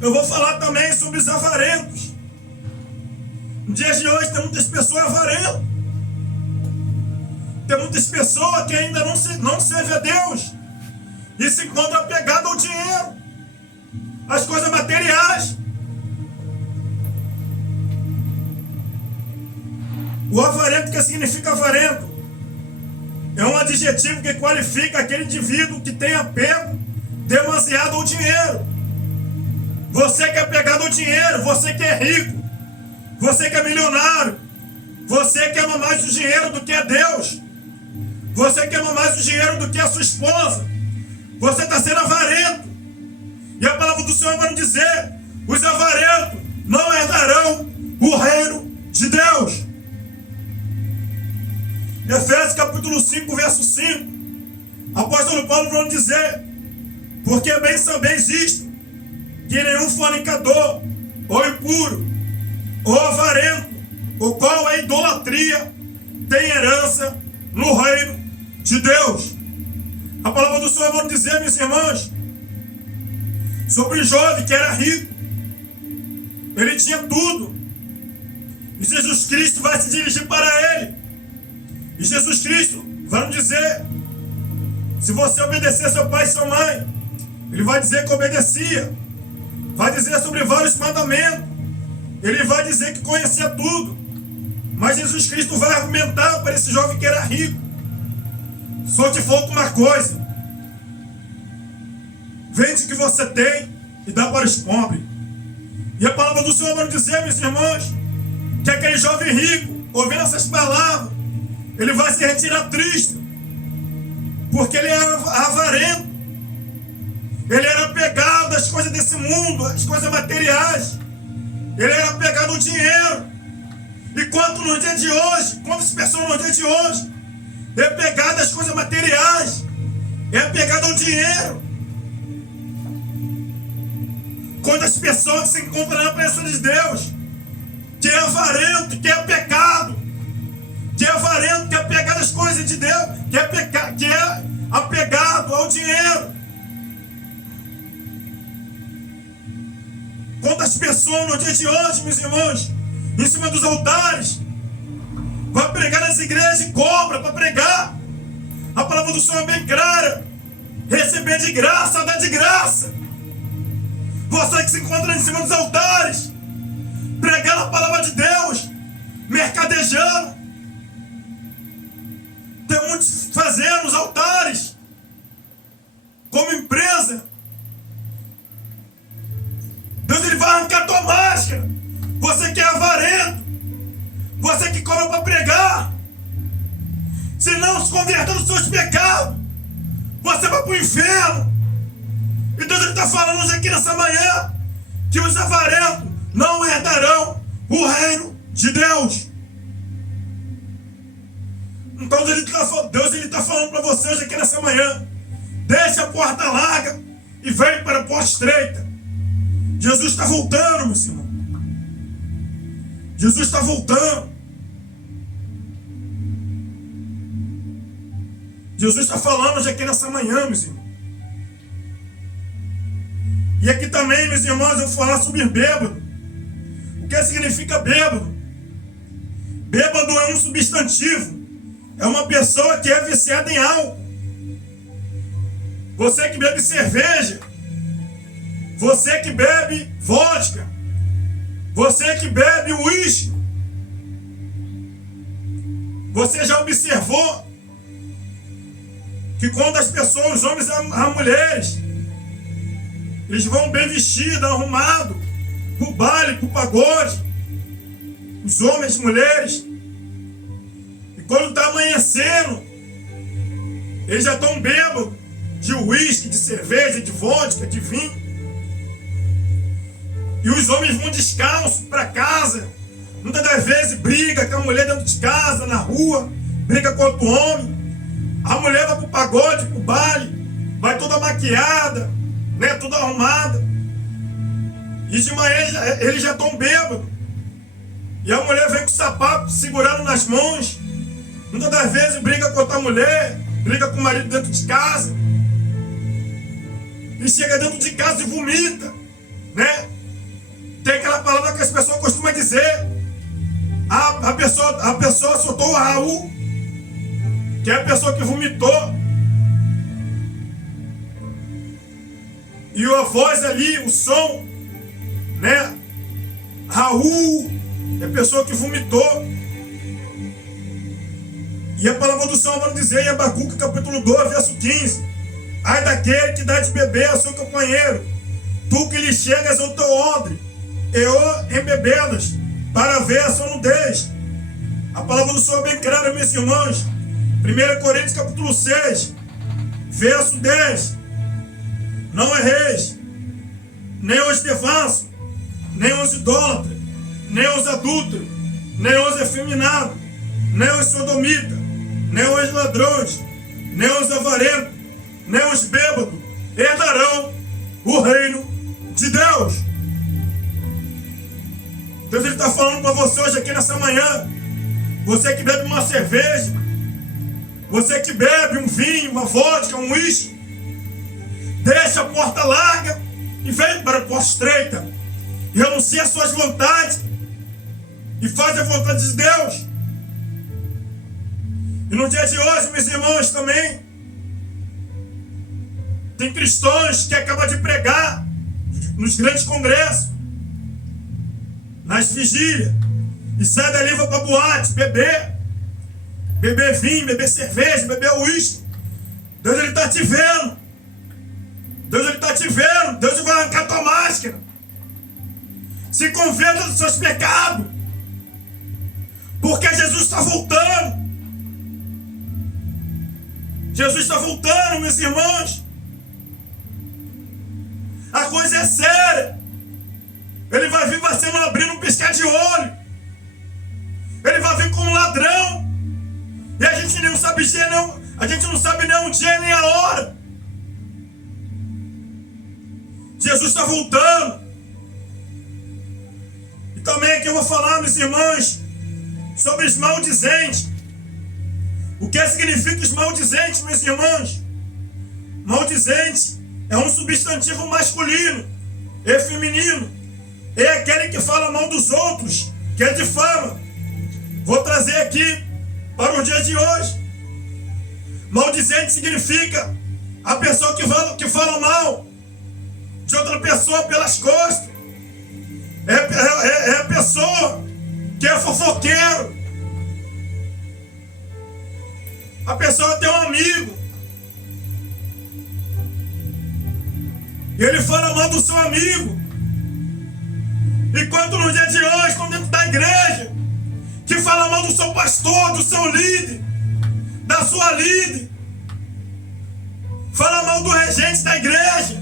eu vou falar também sobre os avarentos. No dia de hoje tem muitas pessoas avarentas. Tem muitas pessoas que ainda não servem a Deus e se encontram apegadas ao dinheiro, às coisas materiais. O avarento, que significa avarento, é um adjetivo que qualifica aquele indivíduo que tem apego demasiado ao dinheiro. Você que é apegado ao dinheiro, você que é rico, você que é milionário, você que ama mais o dinheiro do que a Deus, você que ama mais o dinheiro do que a sua esposa, você está sendo avarento. E a palavra do Senhor vai nos dizer: os avarentos não herdarão o reino de Deus. Efésios capítulo 5, verso 5, apóstolo Paulo vai nos dizer: porque bem sabeis isto, que nenhum fornicador, ou impuro, ou avarento, o qual é idolatria, tem herança no reino de Deus. A palavra do Senhor vai nos dizer, meus irmãos, sobre o jovem que era rico. Ele tinha tudo. E Jesus Cristo vai se dirigir para ele. E Jesus Cristo vai nos dizer: se você obedecer seu pai e sua mãe, ele vai dizer que obedecia. Vai dizer sobre vários mandamentos. Ele vai dizer que conhecia tudo. Mas Jesus Cristo vai argumentar para esse jovem que era rico: só te falta uma coisa. Vende o que você tem e dá para os pobres. E a palavra do Senhor vai nos dizer, meus irmãos, que aquele jovem rico, ouvindo essas palavras, ele vai se retirar triste, porque ele era avarento, ele era apegado às coisas desse mundo, às coisas materiais, ele era apegado ao dinheiro. E quanto no dia de hoje, quantas pessoas no dia de hoje é apegado às coisas materiais, é apegado ao dinheiro? Quantas pessoas se encontram na presença de Deus, que é avarento, que é pecado, que é avarento, que é apegado às coisas de Deus, que é apegado ao dinheiro. Quantas pessoas no dia de hoje, meus irmãos, em cima dos altares, vai pregar nas igrejas e cobra para pregar. A palavra do Senhor é bem clara: receber de graça, dar de graça. Você que se encontra em cima dos altares, pregando a palavra de Deus, mercadejando. Tem muitos fazendo os altares como empresa. Deus, ele vai arrancar tua máscara. Você que é avarento, você que cobra para pregar, se não se converter nos seus pecados, você vai para o inferno. E Deus está falando hoje aqui nessa manhã que os avarentos não herdarão o reino de Deus. Então Deus está falando para você hoje aqui nessa manhã: deixa a porta larga e vem para a porta estreita. Jesus está voltando, meu irmão. Jesus está voltando. Jesus está falando hoje aqui nessa manhã, meus irmãos. E aqui também, meus irmãos, eu vou falar sobre bêbado. O que significa bêbado? Bêbado é um substantivo. É uma pessoa que é viciada em álcool. Você que bebe cerveja, você que bebe vodka, você que bebe uísque, você já observou que quando as pessoas, os homens e as mulheres, eles vão bem vestidos, arrumados, pro baile, pro pagode, os homens e as mulheres, e quando está amanhecendo, eles já estão bêbados de uísque, de cerveja, de vodka, de vinho. E os homens vão descalços para casa. Muitas das vezes briga com a mulher dentro de casa, na rua, briga com outro homem. A mulher vai pro pagode, pro baile, vai toda maquiada, né, toda arrumada. E de manhã eles já estão bêbados. E a mulher vem com o sapato segurando nas mãos. Muitas das vezes briga com outra mulher, briga com o marido dentro de casa. E chega dentro de casa e vomita, né? Tem aquela palavra que as pessoas costumam dizer: a pessoa soltou o Raul, que é a pessoa que vomitou. E a voz ali, o som, né? Raul é a pessoa que vomitou. E a palavra do Senhor vai dizer em Abacuque, capítulo 2, verso 15: ai daquele que dá de beber ao seu companheiro, tu que lhe chegas ao teu odre, e o embebelas, para ver a sua nudez. A palavra do Senhor é bem clara, meus irmãos. 1 Coríntios capítulo 6, verso 10: não erreis, nem os devassos, nem os idólatras, nem os adúlteros, nem os efeminados, nem os sodomitas, nem os ladrões, nem os avarentos, nem os bêbados herdarão o reino de Deus. Deus está falando para você hoje aqui nessa manhã. Você que bebe uma cerveja, você que bebe um vinho, uma vodka, um uísque, deixa a porta larga e vem para a porta estreita. E renuncia às suas vontades. e faz a vontade de Deus. E no dia de hoje, meus irmãos, também tem cristãos que acabam de pregar nos grandes congressos, nas vigílias, e sai dali e vai para boate, beber vinho, beber cerveja, beber uísque. Deus, Ele está te vendo. Deus, Ele está te vendo. Deus vai arrancar tua máscara. Se converta dos seus pecados, porque Jesus está voltando. Jesus está voltando, meus irmãos. A coisa é séria. Ele vai vir batendo, abrindo um piscar de olho. Ele vai vir como ladrão. E a gente não sabe dia, não. A gente não sabe nem o dia nem a hora. Jesus está voltando. E também aqui eu vou falar, meus irmãos, sobre os maldizentes. O que significa os maldizentes, meus irmãos? Maldizente é um substantivo masculino e feminino. É aquele que fala mal dos outros, que é difama. Vou trazer aqui para o dia de hoje. Maldizente significa a pessoa que fala mal de outra pessoa pelas costas. É a pessoa que é fofoqueiro. A pessoa tem um amigo e ele fala mal do seu amigo. Enquanto no dia de hoje, estão dentro da igreja, que fala mal do seu pastor, do seu líder, da sua líder, fala mal do regente da igreja.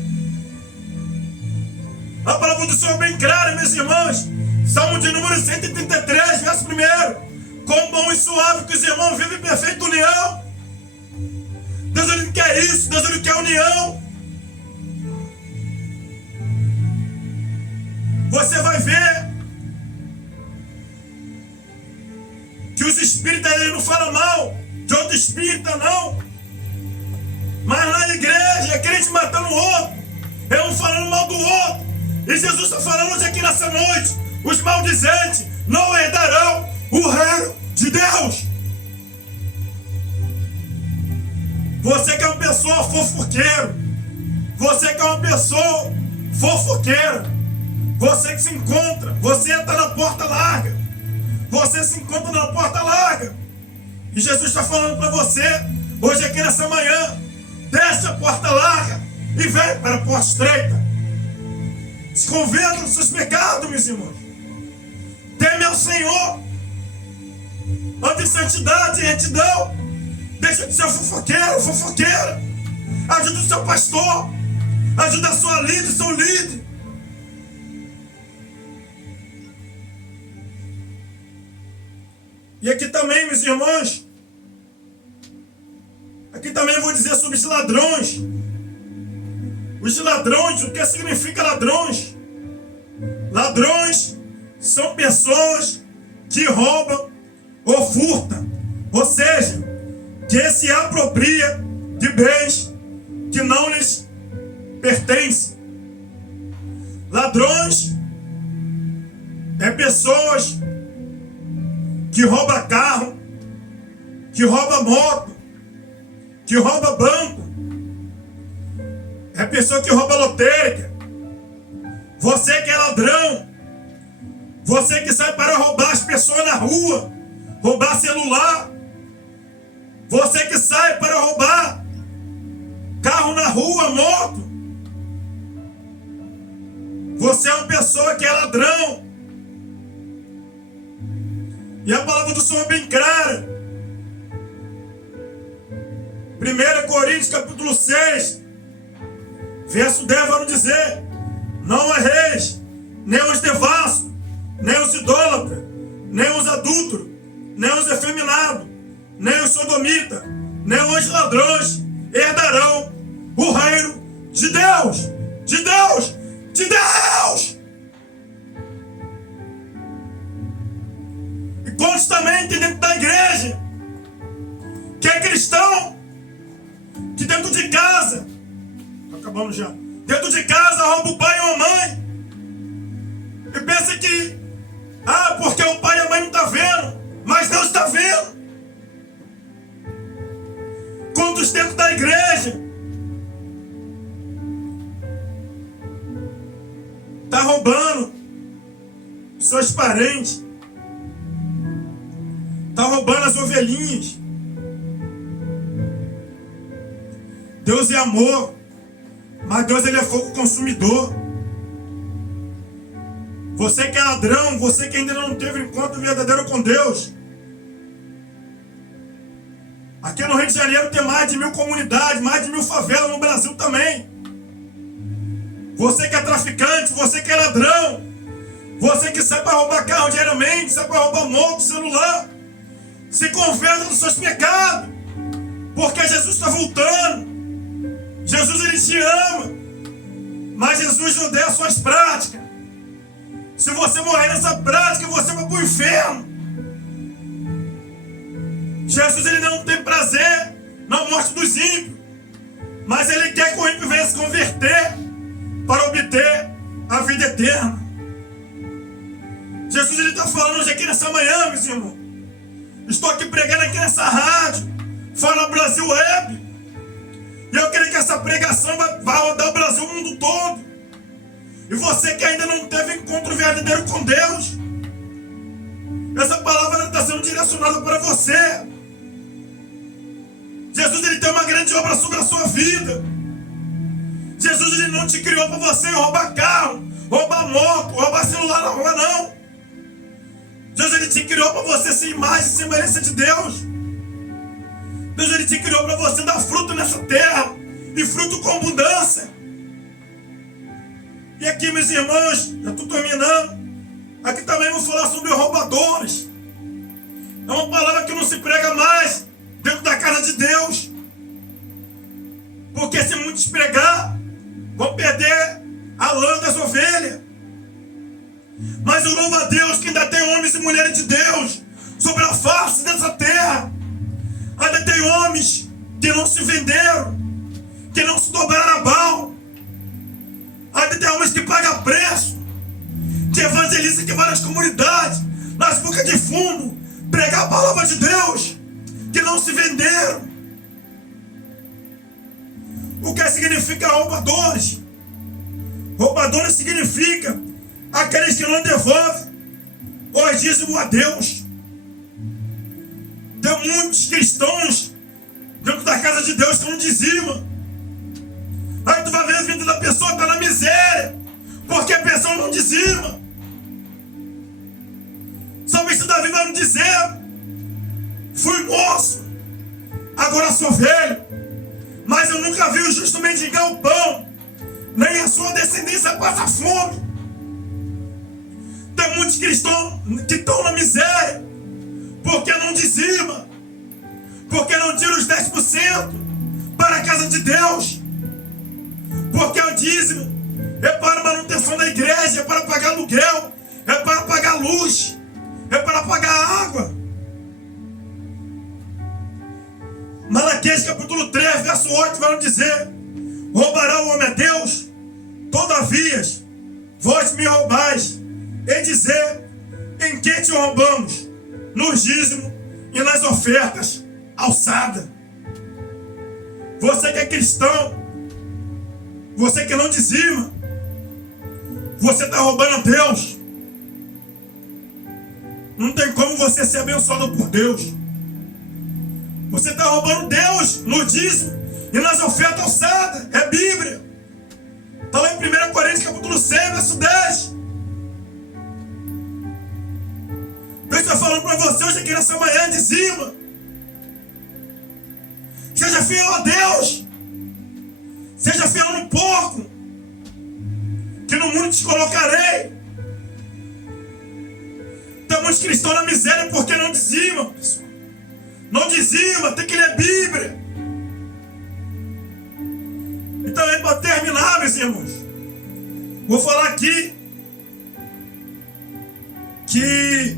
A palavra do Senhor é bem clara, meus irmãos. Salmo de número 133, verso 1. Quão bom e suave que os irmãos vivem em perfeita união. Deus, Ele quer isso. Deus, Ele quer união. Você vai ver que os espíritas, ele não falam mal de outro espírita, não. Mas lá na igreja é crente matando o outro, é um falando mal do outro. E Jesus está falando hoje aqui nessa noite: os maldizentes não herdarão o reino de Deus. Você que é uma pessoa fofoqueira, você que é uma pessoa fofoqueira, você que se encontra, você está na porta larga, você se encontra na porta larga, e Jesus está falando para você hoje aqui nessa manhã: deixa a porta larga e vem para a porta estreita. Se converta dos seus pecados, meus irmãos. Teme ao Senhor, ande em santidade e retidão. Deixa de ser fofoqueiro, fofoqueira. Ajuda o seu pastor, ajuda a sua líder, seu líder. E aqui também, meus irmãos, aqui também eu vou dizer sobre os ladrões. Os ladrões, o que significa ladrões? Ladrões são pessoas que roubam ou furtam, ou seja, que se apropria de bens que não lhes pertencem. Ladrões é pessoas que roubam carro, que roubam moto, que roubam banco. É pessoa que rouba lotérica. Você que é ladrão, você que sai para roubar as pessoas na rua, roubar celular, você que sai para roubar carro na rua, moto, você é uma pessoa que é ladrão. E a palavra do Senhor é bem clara. 1 Coríntios capítulo 6, verso 10 vai nos dizer: não erreis, nem os devassos, nem os idólatras, nem os adúlteros, nem os efeminados, nem os sodomitas, nem os ladrões herdarão o reino de Deus. De Deus! De Deus! E quantos também tem dentro da igreja que é cristão, que dentro de casa, acabamos já, dentro de casa rouba o pai ou a mãe, e pensa que, porque o pai e a muitos dentro da igreja tá roubando seus parentes, tá roubando as ovelhinhas. Deus é amor, mas Deus ele é fogo consumidor. Você que é ladrão, você que ainda não teve encontro verdadeiro com Deus. Aqui no Rio de Janeiro tem mais de 1000 comunidades, mais de 1000 favelas, no Brasil também. Você que é traficante, você que é ladrão, você que sai para roubar carro diariamente, sai para roubar moto, celular, se converta dos seus pecados, porque Jesus está voltando. Jesus ele te ama, mas Jesus odeia as suas práticas. Se você morrer nessa prática, você vai para o inferno. Jesus ele não tem prazer na morte dos ímpios, mas ele quer que o ímpio venha se converter para obter a vida eterna. Jesus ele está falando hoje aqui nessa manhã, meus irmãos. Estou aqui pregando aqui nessa rádio, Fala Brasil Web, e eu creio que essa pregação vai rodar o Brasil, o mundo todo. E você que ainda não teve encontro verdadeiro com Deus, essa palavra está sendo direcionada para você. Jesus ele tem uma grande obra sobre a sua vida. Jesus ele não te criou para você roubar carro, roubar moto, roubar celular na rua, não. Jesus ele te criou para você ser imagem e semelhança de Deus. Deus ele te criou para você dar fruto nessa terra, e fruto com abundância. E aqui, meus irmãos, já estou terminando. Aqui também vou falar sobre roubadores. É uma palavra que não se prega mais dentro da casa de Deus, porque se muitos pregar, vão perder a lã das ovelhas. Mas eu louvo a Deus que ainda tem homens e mulheres de Deus sobre a face dessa terra. Ainda tem homens que não se venderam, que não se dobraram a Baal. Ainda tem homens que pagam preço, que evangelizam em várias comunidades, nas bocas de fumo, pregar a palavra de Deus, que não se venderam. O que significa roubadores? Roubadores significa aqueles que não devolvem o dízimo a Deus. Tem muitos cristãos dentro da casa de Deus que não dizimam. Aí tu vai ver a vida da pessoa está na miséria, porque a pessoa não dizima. Salmista Davi vai nos dizer: fui moço, agora sou velho, mas eu nunca vi o justo mendigar o pão, nem a sua descendência passa fome. Tem muitos cristãos que estão na miséria, porque não dizima, porque não tira os 10% para a casa de Deus, porque o dízimo é para a manutenção da igreja, é para pagar aluguel, é para pagar luz, é para pagar água. Malaquias capítulo 3, verso 8 vai nos dizer: roubará o homem a Deus? Todavia, vós me roubais. E dizer: em que te roubamos? Nos dízimos e nas ofertas alçadas. Você que é cristão, você que não dizima, você está roubando a Deus. Não tem como você ser abençoado por Deus. Você está roubando Deus no dízimo e nas ofertas alçadas. É Bíblia. Está lá em 1 Coríntios capítulo 6, verso 10. Deus está falando para você hoje aqui nessa manhã: dizima. Seja fiel a Deus. Seja fiel no pouco, que no mundo te colocarei. Tem muitos cristãos na miséria porque não dizimam, pessoal. Não dizima, tem que ler a Bíblia. E também para terminar, meus irmãos, vou falar aqui que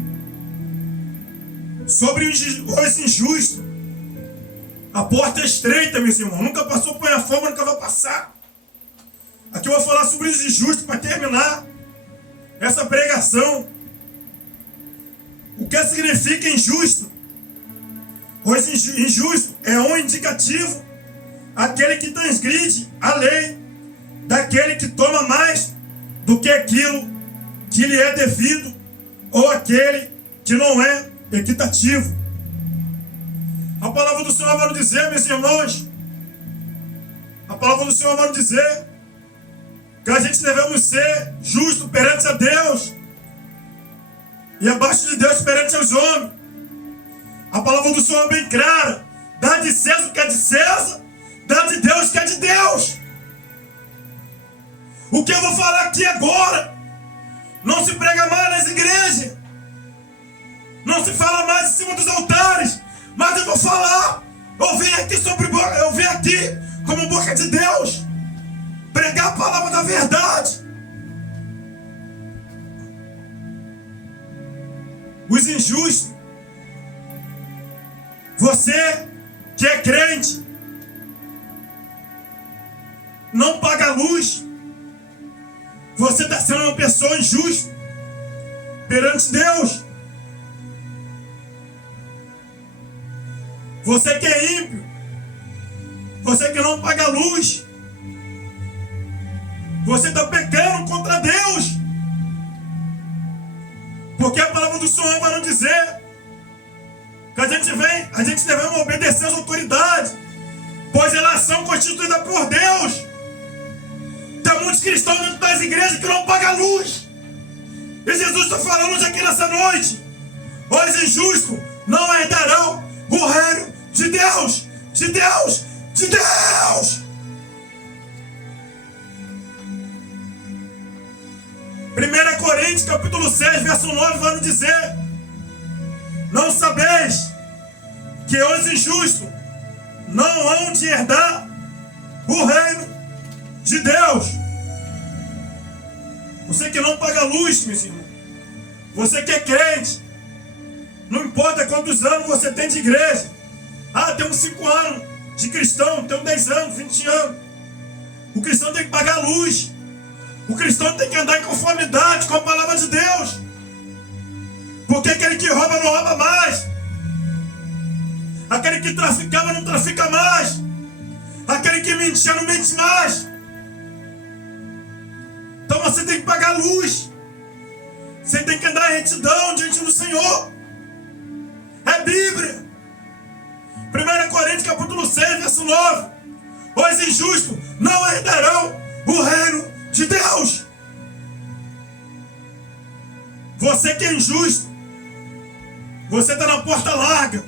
sobre os injustos, a porta é estreita, meus irmãos. Nunca passou por a fome, nunca vai passar. Aqui eu vou falar sobre os injustos para terminar essa pregação. O que significa injusto? Os injusto é um indicativo aquele que transgride a lei, daquele que toma mais do que aquilo que lhe é devido, ou aquele que não é equitativo. A palavra do Senhor vai nos dizer, meus irmãos, a palavra do Senhor vai nos dizer que a gente devemos ser justos perante a Deus e abaixo de Deus perante os homens. A palavra do Senhor é bem clara: dá de César o que é de César, dá de Deus o que é de Deus. O que eu vou falar aqui agora não se prega mais nas igrejas, não se fala mais em cima dos altares, mas eu vou falar. Eu vim aqui como boca de Deus pregar a palavra da verdade. Os injustos, você que é crente, não paga a luz, você está sendo uma pessoa injusta perante Deus. Você que é ímpio, você que não paga a luz, você está pecando contra Deus. Porque a palavra do Senhor vai nos dizer que a gente deve obedecer às autoridades, pois elas são constituídas por Deus. Tem muitos cristãos dentro das igrejas que não pagam a luz. E Jesus está falando hoje aqui nessa noite: os injustos não herdarão o reino de Deus, de Deus, de Deus. 1 Coríntios capítulo 6, verso 9 vai nos dizer: não sabeis que os injustos não hão de herdar o reino de Deus. Você que não paga luz, meus irmãos, você que é crente, não importa quantos anos você tem de igreja. Temos 5 anos de cristão, temos 10 anos, 20 anos. O cristão tem que pagar luz. O cristão tem que andar em conformidade com a palavra de Deus. Porque aquele que rouba não rouba mais. Aquele que traficava não trafica mais. Aquele que mentia não mente mais. Então você tem que pagar luz. Você tem que andar em retidão diante do Senhor. É Bíblia. 1 Coríntios capítulo 6, verso 9. Os injustos não herdarão o reino de Deus. Você que é injusto, você está na porta larga.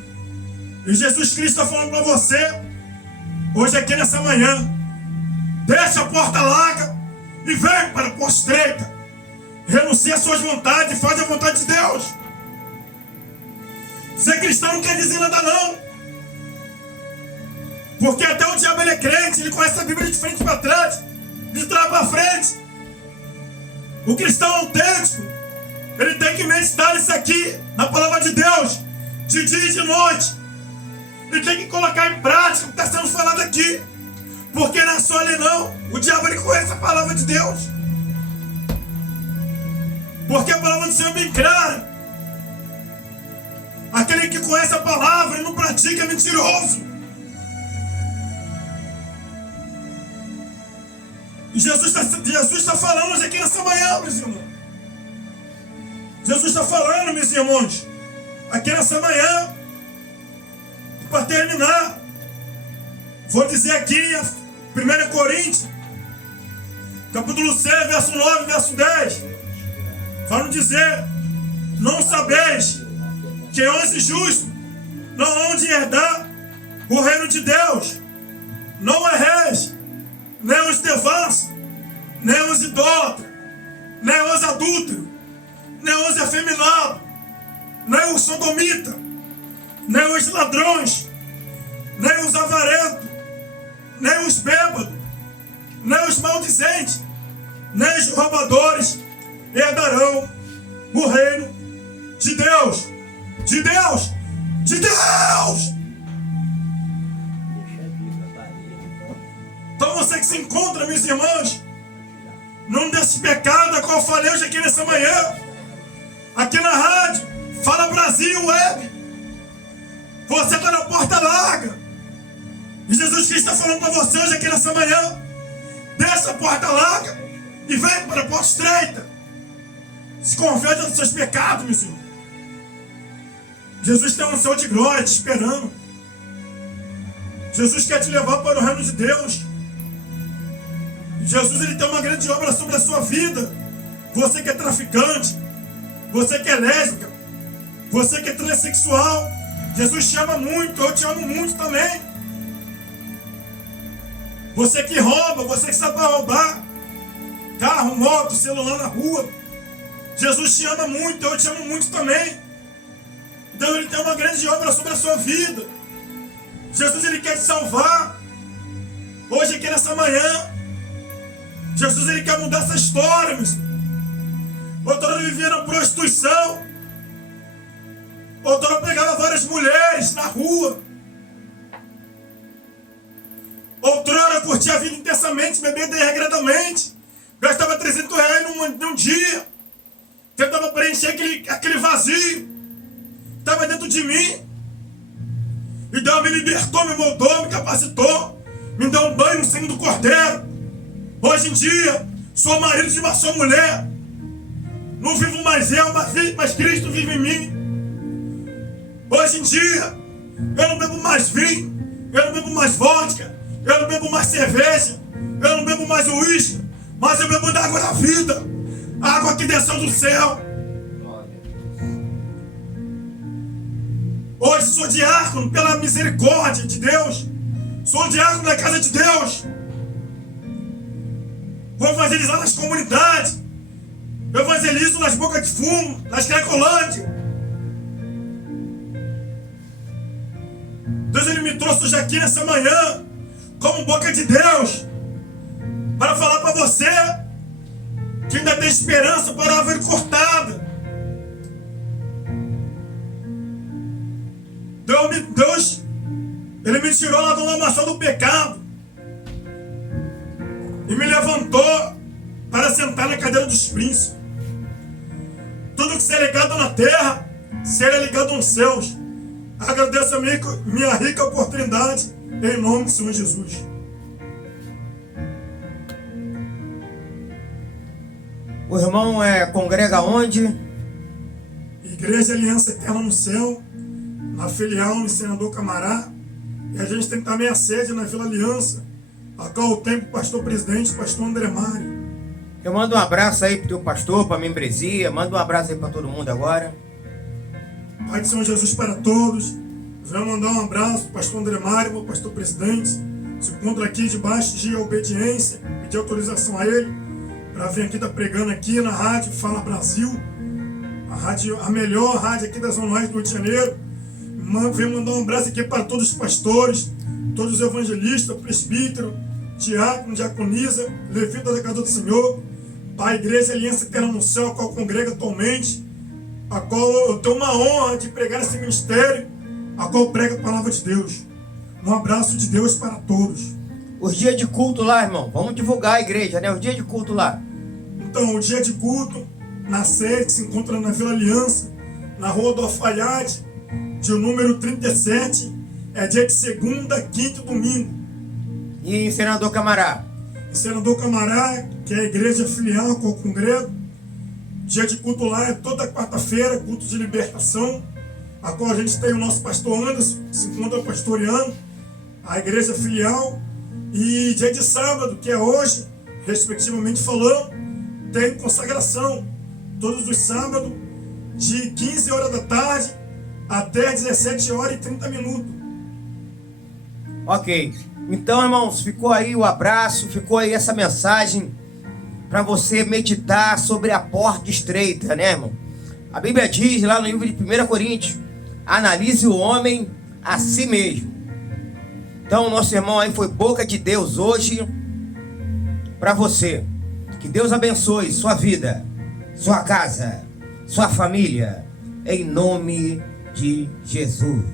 E Jesus Cristo está falando para você hoje aqui nessa manhã: deixa a porta larga e vem para a porta estreita. Renuncia às suas vontades e faz a vontade de Deus. Ser cristão não quer dizer nada não. Porque até o diabo ele é crente, ele conhece a Bíblia de frente para trás, de trás para frente. O cristão autêntico, ele tem que meditar isso aqui na palavra de Deus, de dia e de noite. Ele tem que colocar em prática o que está sendo falado aqui. Porque não é só ele não. O diabo ele conhece a palavra de Deus. Porque a palavra do Senhor é bem clara. Aquele que conhece a palavra e não pratica é mentiroso. E Jesus está falando hoje aqui nessa manhã, meus irmãos. Jesus está falando, meus irmãos, aqui nessa manhã. Para terminar, vou dizer aqui 1 Coríntios capítulo 6, verso 9, verso 10. Vai nos dizer: não sabeis que os injustos não hão de herdar o reino de Deus. Não erreis, nem os devassos, nem os idólatras, nem os adúlteros, nem os efeminados, nem os sodomitas, nem os ladrões, nem os avarentos, nem os bêbados, nem os maldizentes, nem os roubadores herdarão o reino de Deus. De Deus! De Deus! Então você que se encontra, meus irmãos, num desses pecados a qual eu falei hoje aqui nessa manhã, aqui na rádio, Fala Brasil Web, você está na porta larga. E Jesus Cristo está falando para você hoje aqui nessa manhã: deixa a porta larga e vem para a porta estreita. Se converta dos seus pecados, meu Senhor. Jesus tem um céu de glória te esperando. Jesus quer te levar para o reino de Deus. Jesus, ele tem uma grande obra sobre a sua vida. Você que é traficante, você que é lésbica, você que é transexual, Jesus te ama muito, eu te amo muito também. Você que rouba, você que sabe roubar carro, moto, celular na rua, Jesus te ama muito, eu te amo muito também. Então ele tem uma grande obra sobre a sua vida. Jesus, ele quer te salvar. Hoje aqui nessa manhã, Jesus, ele quer mudar essa história, meu Senhor. Outrora vivia na prostituição. Outrora pegava várias mulheres na rua. Outrora curtia a vida intensamente, bebendo desregradamente. Gastava R$300 num dia. Tentava preencher aquele vazio. Estava dentro de mim. E Deus me libertou, me moldou, me capacitou. Me deu um banho no sangue do Cordeiro. Hoje em dia, sou marido de uma só mulher. Não vivo mais eu, mas Cristo vive em mim. Hoje em dia, eu não bebo mais vinho, eu não bebo mais vodka, eu não bebo mais cerveja, eu não bebo mais uísque, mas eu bebo da água da vida, a água que desceu do céu. Hoje sou diácono pela misericórdia de Deus. Sou diácono da casa de Deus. Vou evangelizar nas comunidades. Eu evangelizo nas bocas de fumo, nas Cracolândia. Deus, ele me trouxe hoje aqui nessa manhã como boca de Deus para falar para você que ainda tem esperança para a árvore cortada. Deus, ele me tirou lá do lamaçal do pecado e me levantou para sentar na cadeira dos príncipes. Tudo que ser ligado na terra, será ligado nos céus. Agradeço a minha rica oportunidade, em nome do Senhor Jesus. O irmão congrega onde? Igreja Aliança Eterna no Céu, na filial no Senador Camará. E a gente tem também a sede na Vila Aliança, a qual tem o pastor presidente, pastor André Mário. Eu mando um abraço aí pro teu pastor, pra membresia. Manda um abraço aí pra todo mundo agora. Pai do Senhor Jesus para todos. Vou mandar um abraço pro pastor André Mário, meu pastor presidente. Se encontra aqui debaixo de obediência, pedir autorização a ele para vir aqui estar pregando aqui na rádio Fala Brasil, a melhor rádio aqui da Zona Oeste do Rio de Janeiro. Venho mandar um abraço aqui para todos os pastores, todos os evangelistas, presbítero, diácono, diaconisa, levita da casa do Senhor, a Igreja Aliança Eterna no Céu, a qual congrega atualmente, a qual eu tenho uma honra de pregar esse ministério, a qual prega a palavra de Deus. Um abraço de Deus para todos. Os dias de culto lá, irmão, vamos divulgar a igreja, né? Os dias de culto lá. Então, o dia de culto, na sede, que se encontra na Vila Aliança, na Rua do Alfaiate, de número 37, é dia de segunda, quinta e domingo. E em Senador Camará? Em Senador Camará, que é a igreja filial com o congrego. Dia de culto lá é toda quarta-feira, culto de libertação, a qual a gente tem o nosso pastor Anderson, que se encontra pastoreando a igreja filial. E dia de sábado, que é hoje, respectivamente falando, tem consagração, todos os sábados, de 15 horas da tarde até 17 horas e 30 minutos. Ok. Então, irmãos, ficou aí o abraço, ficou aí essa mensagem para você meditar sobre a porta estreita, né, irmão? A Bíblia diz lá no livro de 1 Coríntios, analise o homem a si mesmo. Então, o nosso irmão aí foi boca de Deus hoje para você. Que Deus abençoe sua vida, sua casa, sua família, em nome de Jesus.